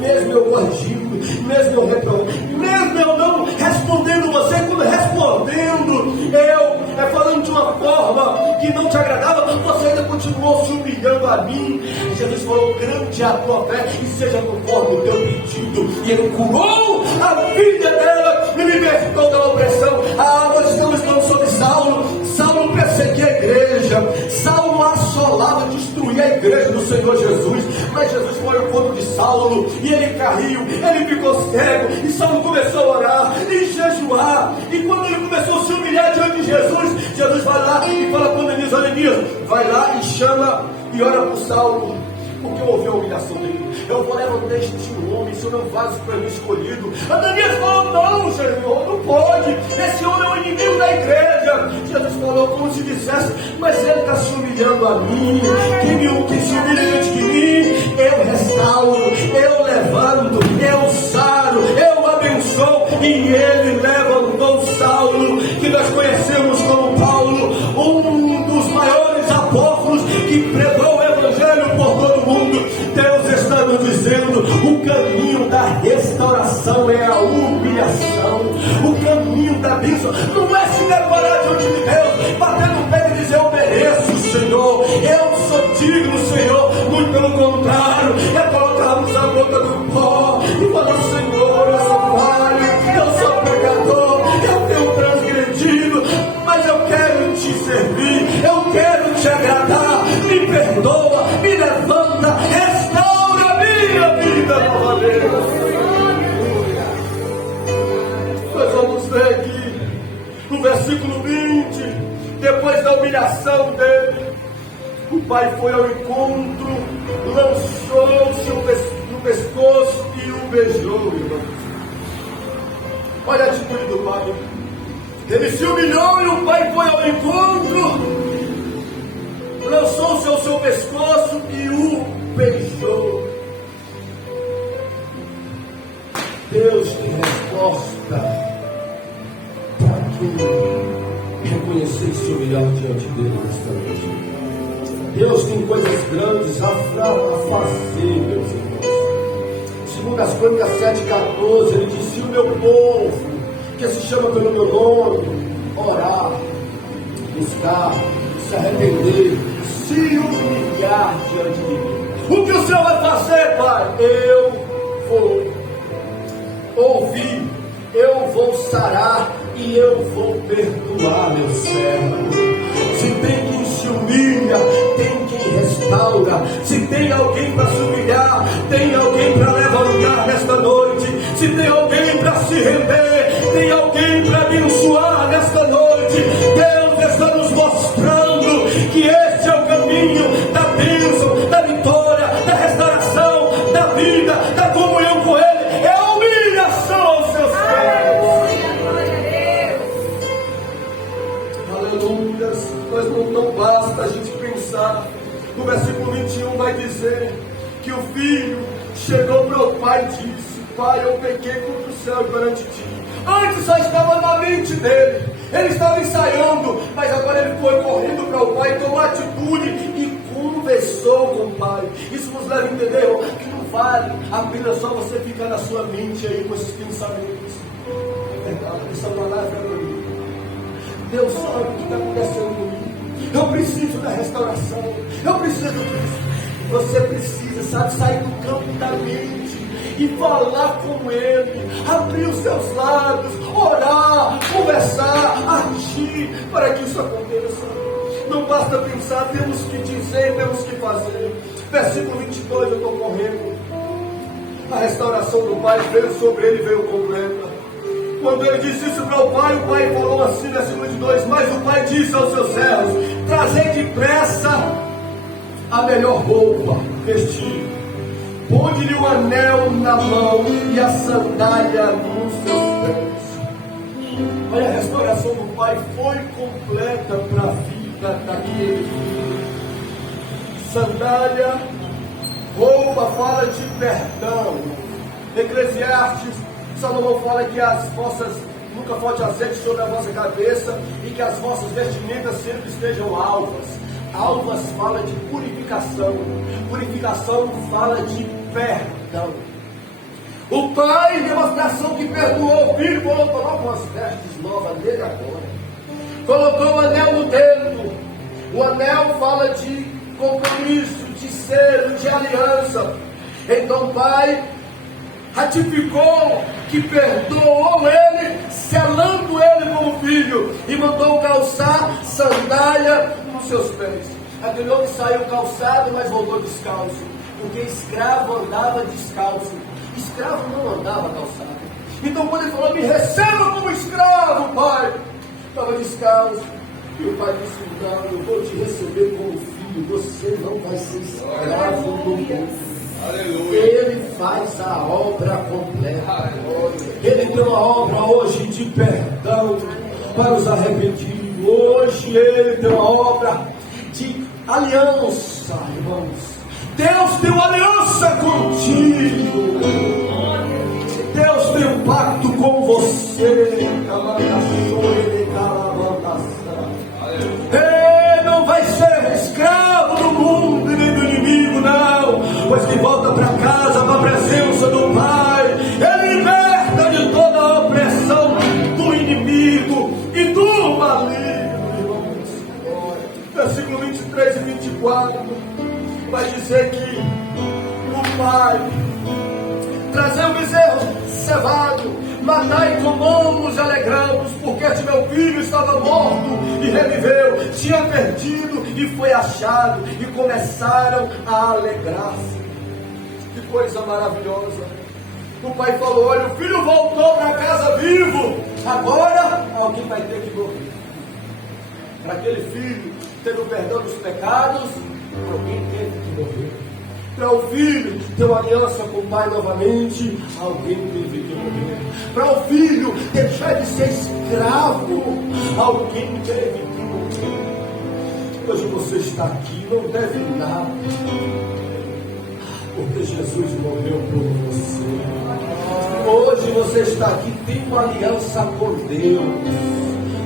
Mesmo eu corrigindo, mesmo eu reprobando, mesmo eu não respondendo você, quando respondendo, eu falando de uma forma que não te agradava, você ainda continuou se humilhando a mim. Jesus falou: grande é a tua fé, e seja conforme o teu pedido. E ele curou a vida dela e libertou da opressão. Nós estamos falando sobre Saulo. Saulo perseguia a igreja, Saulo assolava, destruía a igreja do Senhor Jesus. Mas Jesus foi ao encontro de Saulo, e ele caiu, ele ficou cego, e Saulo começou a orar e jejuar. E quando ele começou a se humilhar diante de Jesus, Jesus vai lá e fala para Ananias: Ananias, vai lá e chama e ora por Saulo, porque eu ouvi a humilhação dele. Eu vou levantar este homem, se eu não vaso para mim escolhido. Ananias falou: não, Senhor, não pode, esse homem é o inimigo da igreja. Jesus falou como se dissesse: mas ele está se humilhando a mim, que se humilha diante de mim, eu restauro, eu levanto, eu saro, eu abençoo. E ele levantou Saulo, que nós conhecemos como Paulo, um dos maiores apóstolos que pregou o evangelho por todo o mundo. Deus está nos dizendo: o caminho da restauração é a humilhação. O caminho da bênção não é se decorar diante de Deus, bater no pé e dizer: eu mereço, Senhor, eu sou digno, Senhor. Muito pelo contrário, é colocarmos a boca do pó e falar: Senhor, eu sou falho, eu sou pecador, eu tenho transgredido, mas eu quero te servir, eu quero te agradar. Me perdoa, me levanta, restaura a minha vida novamente. Nós vamos ver aqui no versículo 20, depois da humilhação dele, o pai foi ao encontro, lançou-se no pescoço e o beijou, irmãos. Olha a atitude do pai. Ele se humilhou e o pai foi ao encontro, lançou-se ao seu pescoço e o beijou. Deus tem resposta para quem reconhecer e se humilhar diante dele nesta noite. Deus tem coisas grandes a fazer, meus irmãos. Segundo as Crônicas 7,14, ele disse: o meu povo, que se chama pelo meu nome, orar, buscar, se arrepender, se humilhar diante de mim. O que o Senhor vai fazer, Pai? Eu vou ouvir, eu vou sarar e eu vou perdoar, meu servo. Se tem quem se humilha, tem quem restaura. Se tem alguém para se humilhar, tem alguém para levantar nesta noite. Se tem alguém para se render, tem alguém para abençoar nesta noite. Deus está nos mostrando que este é o caminho da bênção, da vitória, da restauração, da vida, da comunhão com Ele. É a humilhação aos seus pés. Aleluia. Mas não basta a gente pensar. No versículo 21 vai dizer que o filho chegou para o pai e disse: Pai, eu pequei contra o céu e perante ti. Antes só estava na mente dele, ele estava ensaiando, mas agora ele foi correndo para o pai, tomou atitude e conversou com o pai. Isso nos leva a entender que não vale a pena só você ficar na sua mente aí com esses pensamentos. Isso é uma lágrima. Deus sabe o que está acontecendo comigo. Eu preciso da restauração. Eu preciso disso. Você precisa, sabe, sair do campo da mente e falar com Ele, abrir os seus lábios, orar, conversar, agir para que isso aconteça. Não basta pensar, temos que dizer, temos que fazer. Versículo 22, eu estou correndo. A restauração do pai veio sobre ele, veio completa. Quando ele disse isso para o pai falou assim, versículo 22, mas o pai disse aos seus servos: trazei depressa a melhor roupa, vestir, ponde-lhe o anel na mão e a sandália nos seus pés. Olha, a restauração do pai foi completa para a vida daquele filho. Sandália, roupa, fala de perdão. Eclesiastes, Salomão fala que as vossas, nunca falte azeite sobre a vossa cabeça e que as vossas vestimentas sempre estejam alvas. Alvas fala de purificação. Purificação fala de perdão. O pai, demonstração que perdoou o filho, colocou umas vestes novas nele agora. Colocou o anel no dedo. O anel fala de compromisso, de selo, de aliança. Então o pai ratificou que perdoou ele, selando ele como filho, e mandou calçar sandália nos seus pés. Aquele homem saiu calçado, mas voltou descalço, porque escravo andava descalço. Escravo não andava calçado. Então quando ele falou: me receba como escravo, pai, estava descalço. E o pai disse: não, eu vou te receber como filho, você não vai ser escravo do mundo. Aleluia. Ele faz a obra completa. Aleluia. Ele tem uma obra hoje de perdão para os arrependidos. Hoje ele tem uma obra de aliança, irmãos. Deus tem uma aliança contigo. Deus tem um pacto com você. Ele não vai ser escravo do mundo e nem do inimigo, não. Pois que volta para casa, para a presença do Pai, ele liberta de toda a opressão do inimigo e do maligno, irmãos. Versículo 23 e 24 vai dizer que o Pai trazeu o bezerro cevado, matai e comamos e alegramos, porque este meu filho estava morto e reviveu, tinha perdido e foi achado, e começaram a alegrar-se. Que coisa maravilhosa. O pai falou: olha, o filho voltou para casa vivo, agora alguém vai ter que morrer. Para aquele filho ter o perdão dos pecados, alguém teve que morrer. Para o filho ter uma aliança com o pai novamente, alguém teve que morrer. Para o filho deixar de ser escravo, alguém teve que morrer. Hoje você está aqui, não deve nada, porque Jesus morreu por você. Hoje você está aqui, tem uma aliança com Deus,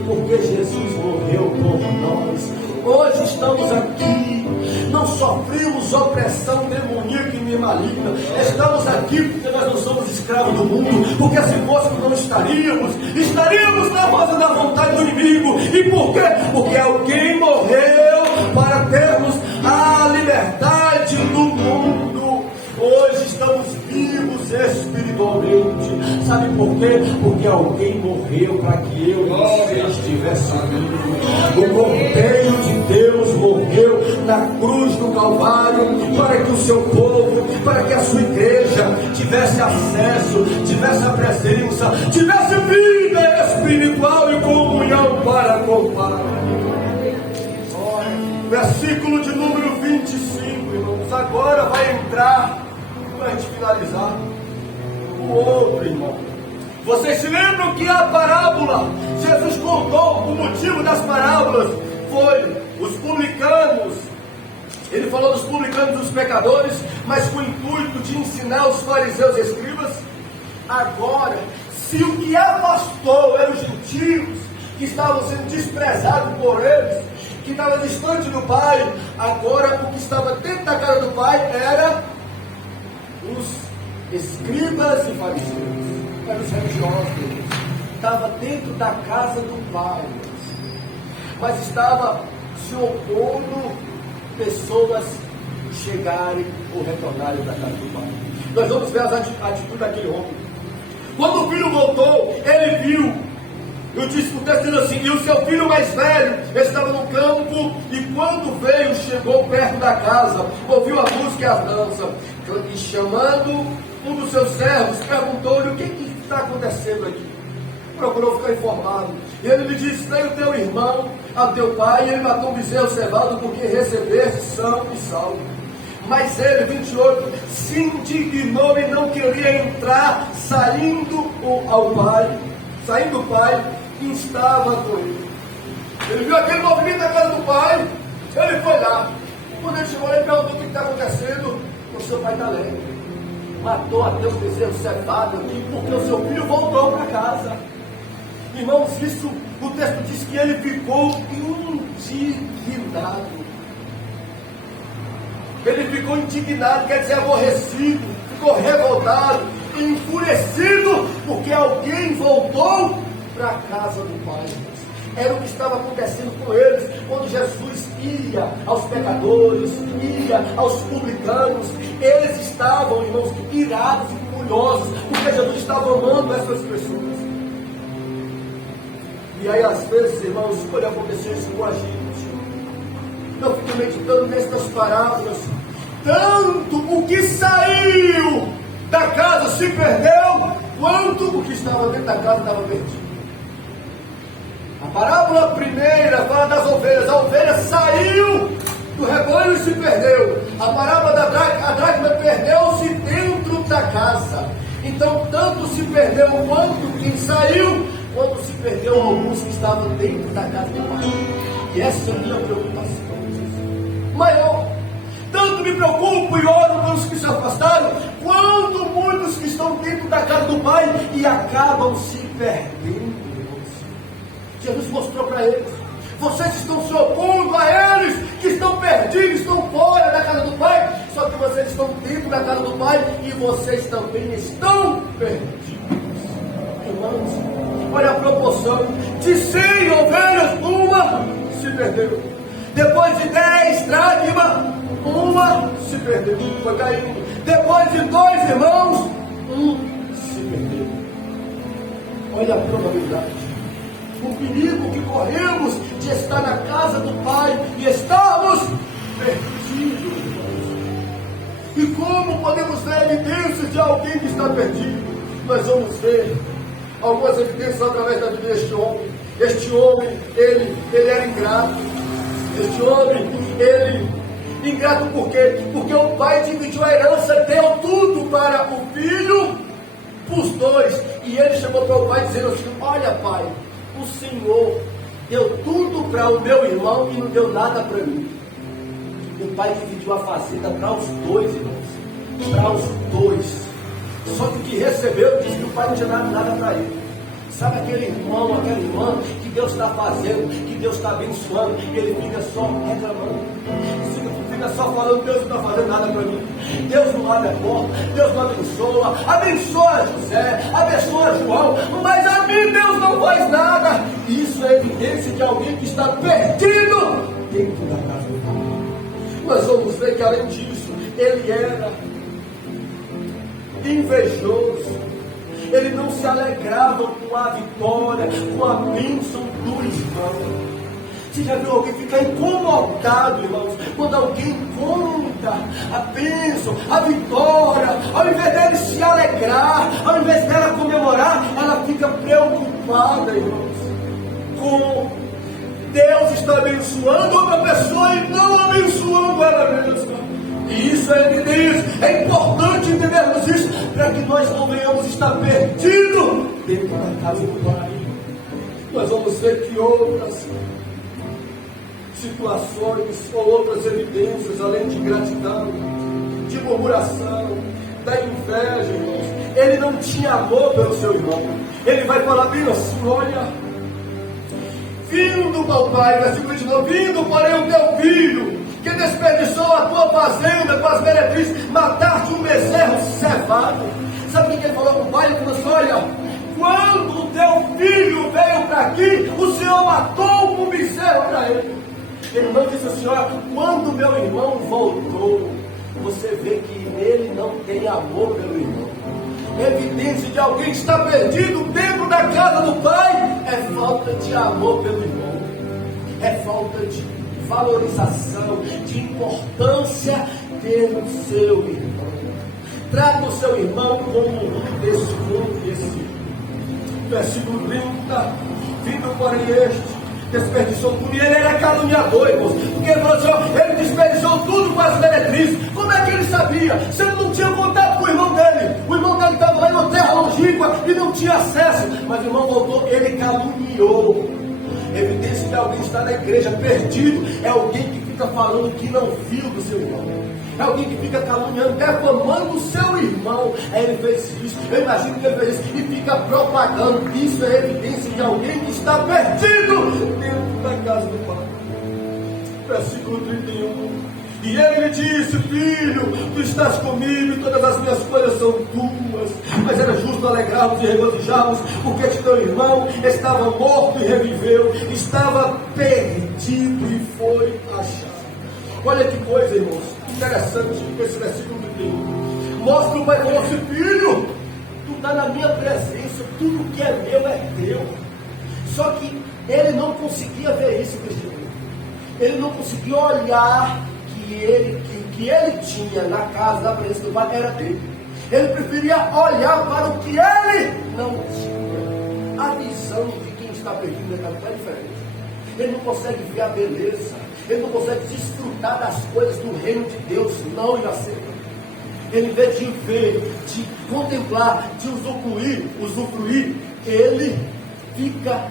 porque Jesus morreu por nós. Hoje estamos aqui, não sofremos opressão demoníaca e nem maligna. Estamos aqui porque nós não somos escravos do mundo, porque se fôssemos não estaríamos na base da vontade do inimigo. E por quê? Porque alguém morreu para termos a liberdade do mundo. Hoje estamos vivos espiritualmente. Sabe por quê? Porque alguém morreu para que eu e você estivesse vivo. O Cordeiro de Deus morreu na cruz do Calvário para que o seu povo, para que a sua igreja tivesse acesso, tivesse a presença, tivesse vida espiritual e comunhão para com o Pai. Versículo de número 25, irmãos. Agora vai entrar, para a gente finalizar, o outro irmão. Vocês se lembram que a parábola, Jesus contou o motivo das parábolas, foi os publicanos. Ele falou dos publicanos e dos pecadores, mas com o intuito de ensinar os fariseus e escribas. Agora, se o que afastou eram os gentios, que estavam sendo desprezados por eles, que estava distante do Pai, agora o que estava dentro da casa do Pai era os escribas e fariseus, eram os religiosos. Estava dentro da casa do Pai, mas estava se opondo pessoas chegarem ou retornarem da casa do Pai. Nós vamos ver as atitudes daquele homem. Quando o filho voltou, ele viu. Eu disse o texto diz assim: e o seu filho mais velho estava no campo, e quando veio, chegou perto da casa, ouviu a música e a dança, e chamando um dos seus servos perguntou-lhe: o que está acontecendo aqui? Procurou ficar informado. E ele lhe disse: veio teu irmão a teu pai, e ele matou um bezerro cevado, porque recebeste são e salvo. Mas ele, 28, se indignou e não queria entrar, saindo o pai, estava com ele. Ele viu aquele movimento da casa do pai, ele foi lá. Quando ele chegou, ele perguntou: o que está acontecendo? O seu pai está alegre. Matou até um bezerro cevado aqui, porque o seu filho voltou para casa. Irmãos, isso, o texto diz que ele ficou indignado. Ele ficou indignado, quer dizer, aborrecido, ficou revoltado, enfurecido, porque alguém voltou para a casa do Pai. Era o que estava acontecendo com eles, quando Jesus ia aos pecadores, ia aos publicanos. Eles estavam, irmãos, irados e furiosos, porque Jesus estava amando essas pessoas. E aí, às vezes, irmãos, pode acontecer isso com a gente. Eu fico meditando nestas parábolas. Tanto o que saiu da casa se perdeu, quanto o que estava dentro da casa estava perdido. A parábola primeira fala das ovelhas. A ovelha saiu do rebanho e se perdeu. A parábola da dracma perdeu-se dentro da casa. Então, tanto se perdeu quanto quem saiu, quando se perdeu alguns que estavam dentro da casa do Pai. E essa é a minha preocupação maior. Tanto me preocupo e oro pelos que se afastaram, quanto muitos que estão dentro da casa do Pai e acabam se perdendo. Jesus mostrou para eles: vocês estão se opondo a eles que estão perdidos, estão fora da casa do Pai, só que vocês estão dentro da casa do Pai e vocês também estão perdidos. Irmãos, olha a proporção: de 100 ovelhas, uma se perdeu. Depois de 10 dracmas, uma se perdeu, foi caindo. Depois de 2 irmãos, um se perdeu. Olha a probabilidade, o perigo que corremos de estar na casa do Pai e estarmos perdidos. E como podemos ver evidências de alguém que está perdido? Nós vamos ver algumas evidências através da vida deste homem. Este homem, ele era ingrato. Este homem, ingrato por quê? Porque o pai dividiu a herança, deu tudo para o filho, para os dois. E ele chamou para o pai dizendo assim: olha, pai, o Senhor deu tudo para o meu irmão e não deu nada para mim. O pai dividiu a fazenda para os dois, irmãos. Para os dois. Só que o que recebeu disse que o pai não tinha dado nada para ele. Sabe aquele irmão, aquela irmã que Deus está fazendo, que Deus está abençoando, ele fica só reclamando, fica só falando: Deus não está fazendo nada para mim, Deus não abre a porta, Deus não abençoa José, abençoa João, mas a mim Deus não faz nada. Isso é evidência de alguém que está perdido dentro da casa do Pai. Nós vamos ver que, além disso, ele era invejoso. Ele não se alegrava com a vitória, com a bênção do irmão. Você já viu alguém ficar incomodado, irmãos, quando alguém conta a bênção, a vitória? Ao invés dele se alegrar, ao invés dela comemorar, ela fica preocupada, irmãos, com Deus está abençoando outra pessoa e não abençoando ela mesma. E isso é evidência. É importante entendermos isso, para que nós não venhamos estar perdidos dentro da casa do Pai. Nós vamos ver que outras situações ou outras evidências, além de gratidão, de murmuração, da inveja, irmãos, ele não tinha amor pelo seu irmão. Ele vai falar bem assim: olha, vindo, meu pai, versículo 29, vindo, porém, o teu filho, que desperdiçou a tua fazenda com as meretrizes, mataste um bezerro cevado. Sabe o que ele falou com o pai? Ele falou assim: olha, quando o teu filho veio para aqui, o Senhor matou um bezerro para ele. Ele não disse assim: olha, quando meu irmão voltou, você vê que ele não tem amor pelo irmão. Evidência de alguém que está perdido dentro da casa do Pai é falta de amor pelo irmão, é falta de valorização, de importância pelo seu irmão. trata o seu irmão como um desconhecido. Versículo 30, vindo porém este, desperdiçou tudo, e ele era caluniador, irmãos, porque ele falou assim, ó, ele desperdiçou tudo com as meretrizes. Como é que ele sabia? Se ele não tinha contato com o irmão dele estava lá em uma terra longínqua e não tinha acesso, mas o irmão voltou, ele caluniou. Evidência que alguém está na igreja perdido, é alguém que fica falando que não viu do seu irmão, é alguém que fica caluniando, defamando o seu irmão. Aí ele fez isso, eu imagino que ele fez isso, e fica propagando. Isso é evidência de alguém que está perdido dentro da casa do Pai. Versículo 31. E ele lhe disse, filho, tu estás comigo e todas as minhas coisas são tuas. Mas era justo alegrarmos e regozijarmos, porque teu irmão estava morto e reviveu, estava perdido e foi achado. Olha que coisa, irmãos, interessante esse versículo 31. Mostra o pai falou assim, filho, tu está na minha presença, tudo que é meu é teu. Só que ele não conseguia ver isso, Cristiano. Ele não conseguia olhar que ele tinha na casa da presença do Pai era dele. Ele preferia olhar para o que ele não tinha. A visão de quem está perdido na casa é diferente. Ele não consegue ver a beleza, ele não consegue desfrutar das coisas do reino de Deus, não e aceita. Ele, em vez de ver, de contemplar, de usufruir, ele fica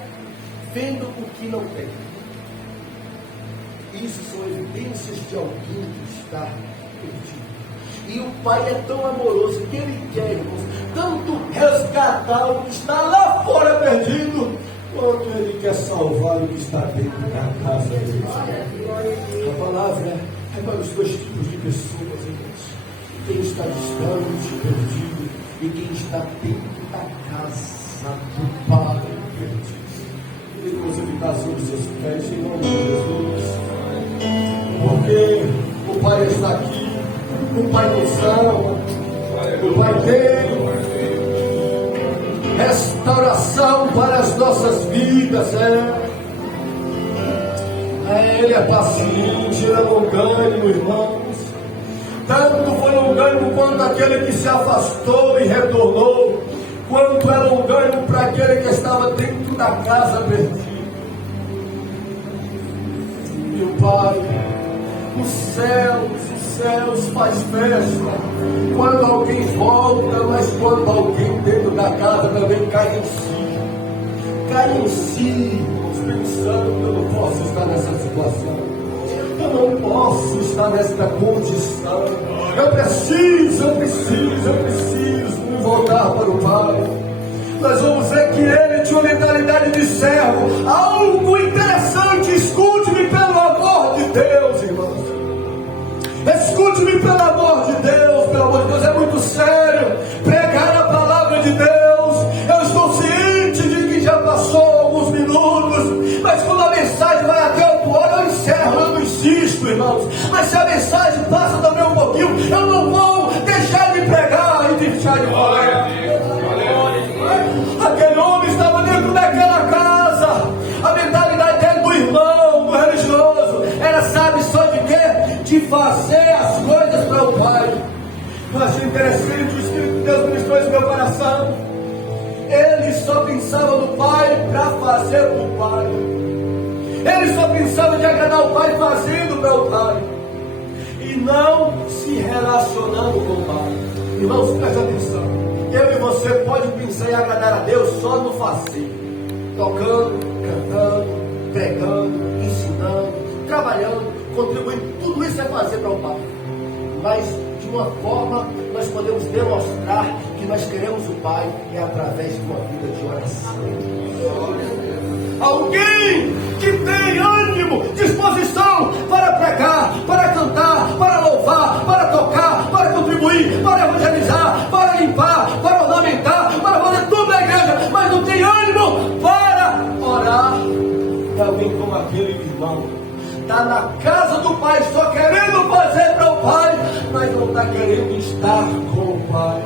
vendo o que não tem. Isso são evidências de alguém que está perdido. E o Pai é tão amoroso que Ele quer, irmãos, tanto resgatar o que está lá fora perdido, quanto Ele quer salvar o que está dentro da casa dele. A palavra é para os dois tipos de pessoas, irmãos. Quem está distante, perdido, e quem está dentro da casa do Pai perdido. Queria que você ficasse sobre os seus pés em nome de Jesus. Porque o Pai está aqui, o Pai nos ama, o Pai tem restauração para as nossas vidas, Ele é paciente, Ele é longânimo, irmãos. Tanto foi longânimo quanto aquele que se afastou e retornou, quanto é longânimo para aquele que estava dentro da casa perdido. Meu Pai, os céus faz festa quando alguém volta, mas quando alguém dentro da casa também cai em si, pensando, eu não posso estar nessa situação, eu não posso estar nesta condição, eu preciso me voltar para o Pai. Nós vamos ver que ele tinha uma mentalidade de servo, algo interessante. Escute-me pelo amor de Deus, irmãos. Escute-me pelo amor de Deus, é muito sério pregar a palavra de Deus. Eu estou ciente de que já passou alguns minutos, mas quando a mensagem vai até o hora, eu encerro, eu não insisto, irmãos. Mas se a mensagem passa também um pouquinho, eu não vou deixar de pregar e deixar de falar. Aquele homem estava dentro daquela casa, a mentalidade dele do irmão, do religioso, era, sabe só de quê? De fazer as coisas para o Pai. Eu achei interessante, o Espírito de Deus ministrou isso no meu coração. Ele só pensava no Pai para fazer para o Pai. Ele só pensava de agradar o Pai fazendo para o Pai, e não se relacionando com o Pai. Irmãos, preste atenção. Eu e você pode pensar em agradar a Deus só no fazer, tocando, cantando, pregando, ensinando, trabalhando, contribuindo. Tudo isso é fazer para o Pai. Mas de uma forma nós podemos demonstrar que nós queremos o Pai é através de uma vida de oração. Alguém que tem ânimo, disposição para pregar, para cantar, para louvar, para tocar, para contribuir, para evangelizar, para limpar, para ornamentar, para fazer tudo na igreja, mas não tem ânimo para orar. É alguém como aquele irmão, está na casa do Pai, só querendo fazer para o Pai, mas não está querendo estar com o Pai.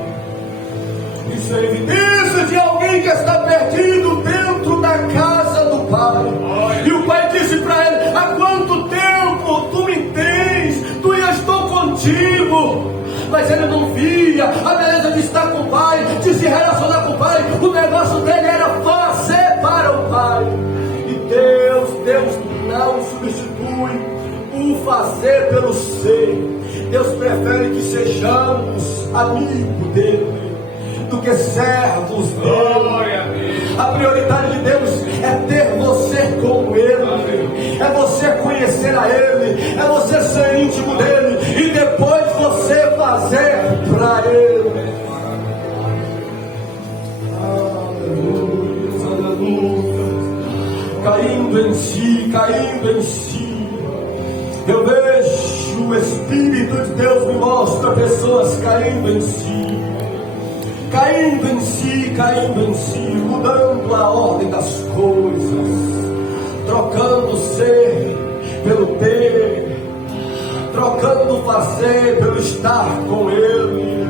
Isso é evidência de alguém que está perdido dentro da casa do Pai. E o Pai disse para ele: há quanto tempo tu me tens? Tu e eu estou contigo. Mas ele não via alegria, a beleza de estar com o Pai, de se relacionar com o Pai. O negócio dele era fazer para o Pai. E Deus não substitui o fazer pelo ser. Deus prefere que sejamos amigos dele do que servos dele. A prioridade de Deus é ter você com ele, é você conhecer a ele, é você ser íntimo dele e depois você fazer para ele. Aleluia, aleluia. Caindo em si, eu vejo o Espírito de Deus me mostra pessoas caindo em si, mudando a ordem das coisas, trocando o ser pelo ter, trocando o fazer pelo estar com ele,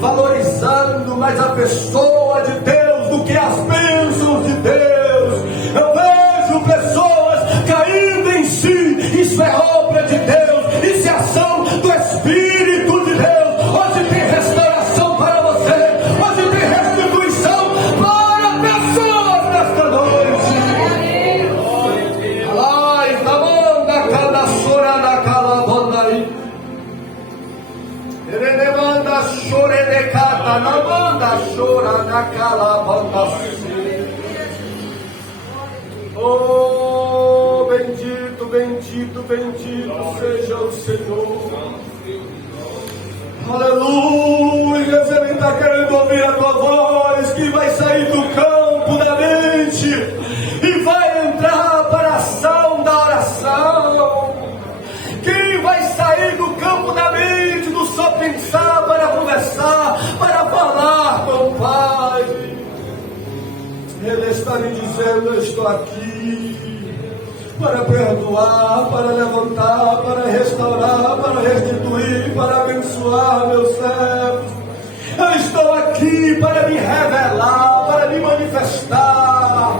valorizando mais a pessoa de Deus do que as bênçãos de Deus. Eu vejo pessoas caindo em si. Isso é obra de Deus, isso é ação do Espírito de Deus. Hoje tem restauração para você, hoje tem restituição para pessoas nesta noite. Alai, da manda, cada chora na calabanda aí. Ele manda chore de cata, na manda chora na calabanda. Oh, bendito, bendito, bendito seja o Senhor. Aleluia. Ele está querendo ouvir a tua voz, que vai sair do campo da mente e vai entrar para a ação da oração. Quem vai sair do campo da mente, do só pensar, para conversar, para falar com o Pai. Ele está me dizendo: eu estou aqui para perdoar, para levantar, para restaurar, para restituir, para abençoar meus servos. Eu estou aqui para me revelar, para me manifestar.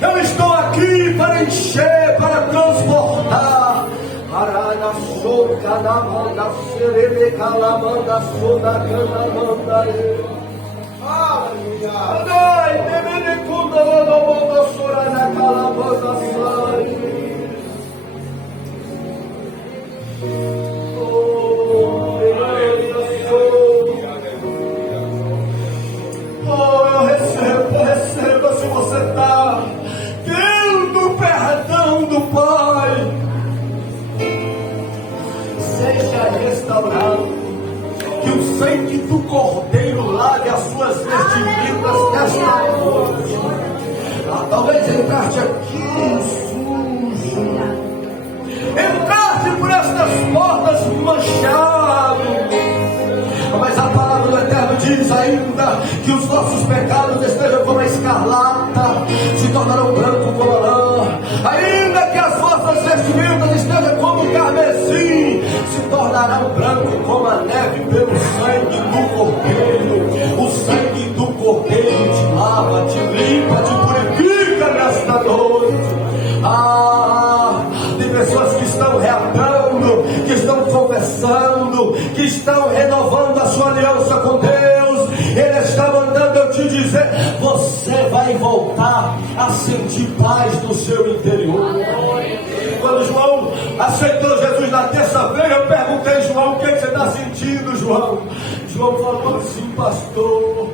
Eu estou aqui para encher, para transportar. Para na soca na manda, serene calamanda, soda cana manda. Adai, temene kundo no mondo sora na calabanda sai. Oh, receba se você está tendo o perdão do Pai. Seja restaurado. Que o sangue do Cordeiro lave as suas vestimentas desta noite. Talvez entraste aqui sujo, entraste por estas portas manchado, mas a palavra do Eterno diz ainda que os nossos pecados estejam como a escarlata, se tornarão branco como a lã. Ainda que as vossas vestimentas estejam como o carmesim, se tornarão branco como a neve pelo sangue do Cordeiro. O sangue do Cordeiro te lava, te limpa, te purifica nesta noite. Tem pessoas que estão reatando, que estão conversando, que estão renovando a sua aliança com Deus. Ele está mandando eu te dizer: você vai voltar a sentir paz no seu interior. Quando João aceitou Jesus na terça-feira, eu perguntei: João, o que você está sentindo, João? João falou assim: pastor,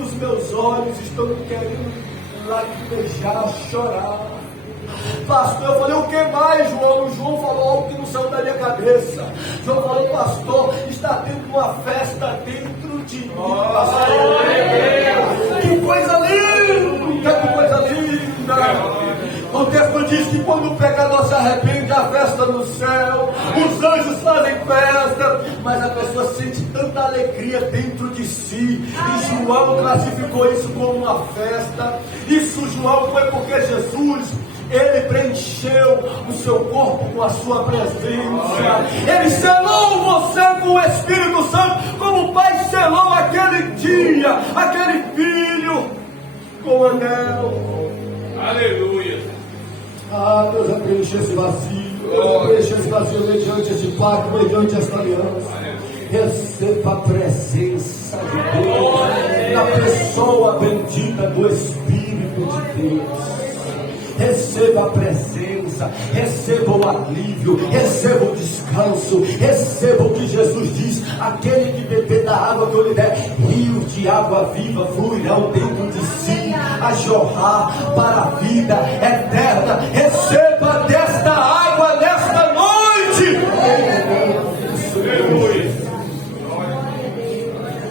os meus olhos estão querendo lacrimejar, chorar. Pastor, eu falei: o que mais, João? João falou algo que não saiu da minha cabeça. João falou: pastor, está tendo uma festa dentro de mim, pastor. Que coisa linda, que coisa linda. O texto diz que quando o pecador se arrepende, há festa no céu, os anjos fazem festa, mas a pessoa sente tanta alegria dentro de si. E João classificou isso como uma festa. Isso, João, foi porque Jesus, ele preencheu o seu corpo com a sua presença. Ele selou você com o Espírito Santo, como o Pai selou aquele dia, aquele filho, com o anel. Aleluia. Deus vai preencher esse vazio. Deus vai preencher esse vazio mediante esse pacto, mediante esta aliança. Receba a presença de Deus na pessoa bendita do Espírito de Deus. Receba a presença, receba o alívio, receba o descanso, receba o que Jesus diz: aquele que beber da água que eu lhe der, rios de água viva fluirão dentro de si, a jorrar para a vida eterna. Receba desta água nesta noite.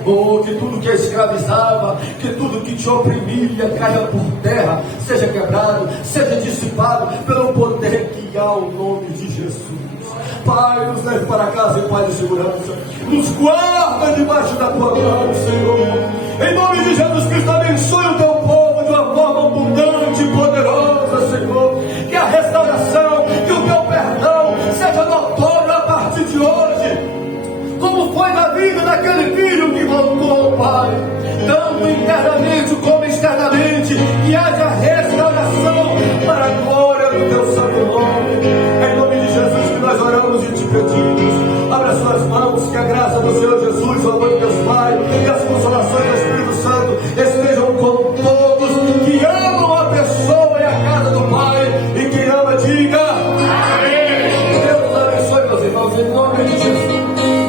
Oh, que tudo que escravizava, que tudo que te oprimia caia por terra, seja quebrado, seja dissipado pelo poder que há o nome de Jesus. Pai, nos leve para casa em paz e segurança, nos guarda debaixo da tua mão, Senhor. Em nome de Jesus Cristo, abençoe o teu povo de uma forma abundante e poderosa, Senhor. Que a restauração, que o teu perdão seja notório a partir de hoje, como foi na vida daquele filho que voltou, Pai, tanto internamente como externamente, que haja restauração para a glória do teu santo nome. Em nome de Jesus que nós oramos e te pedimos. Abra suas mãos, que a graça do Senhor Jesus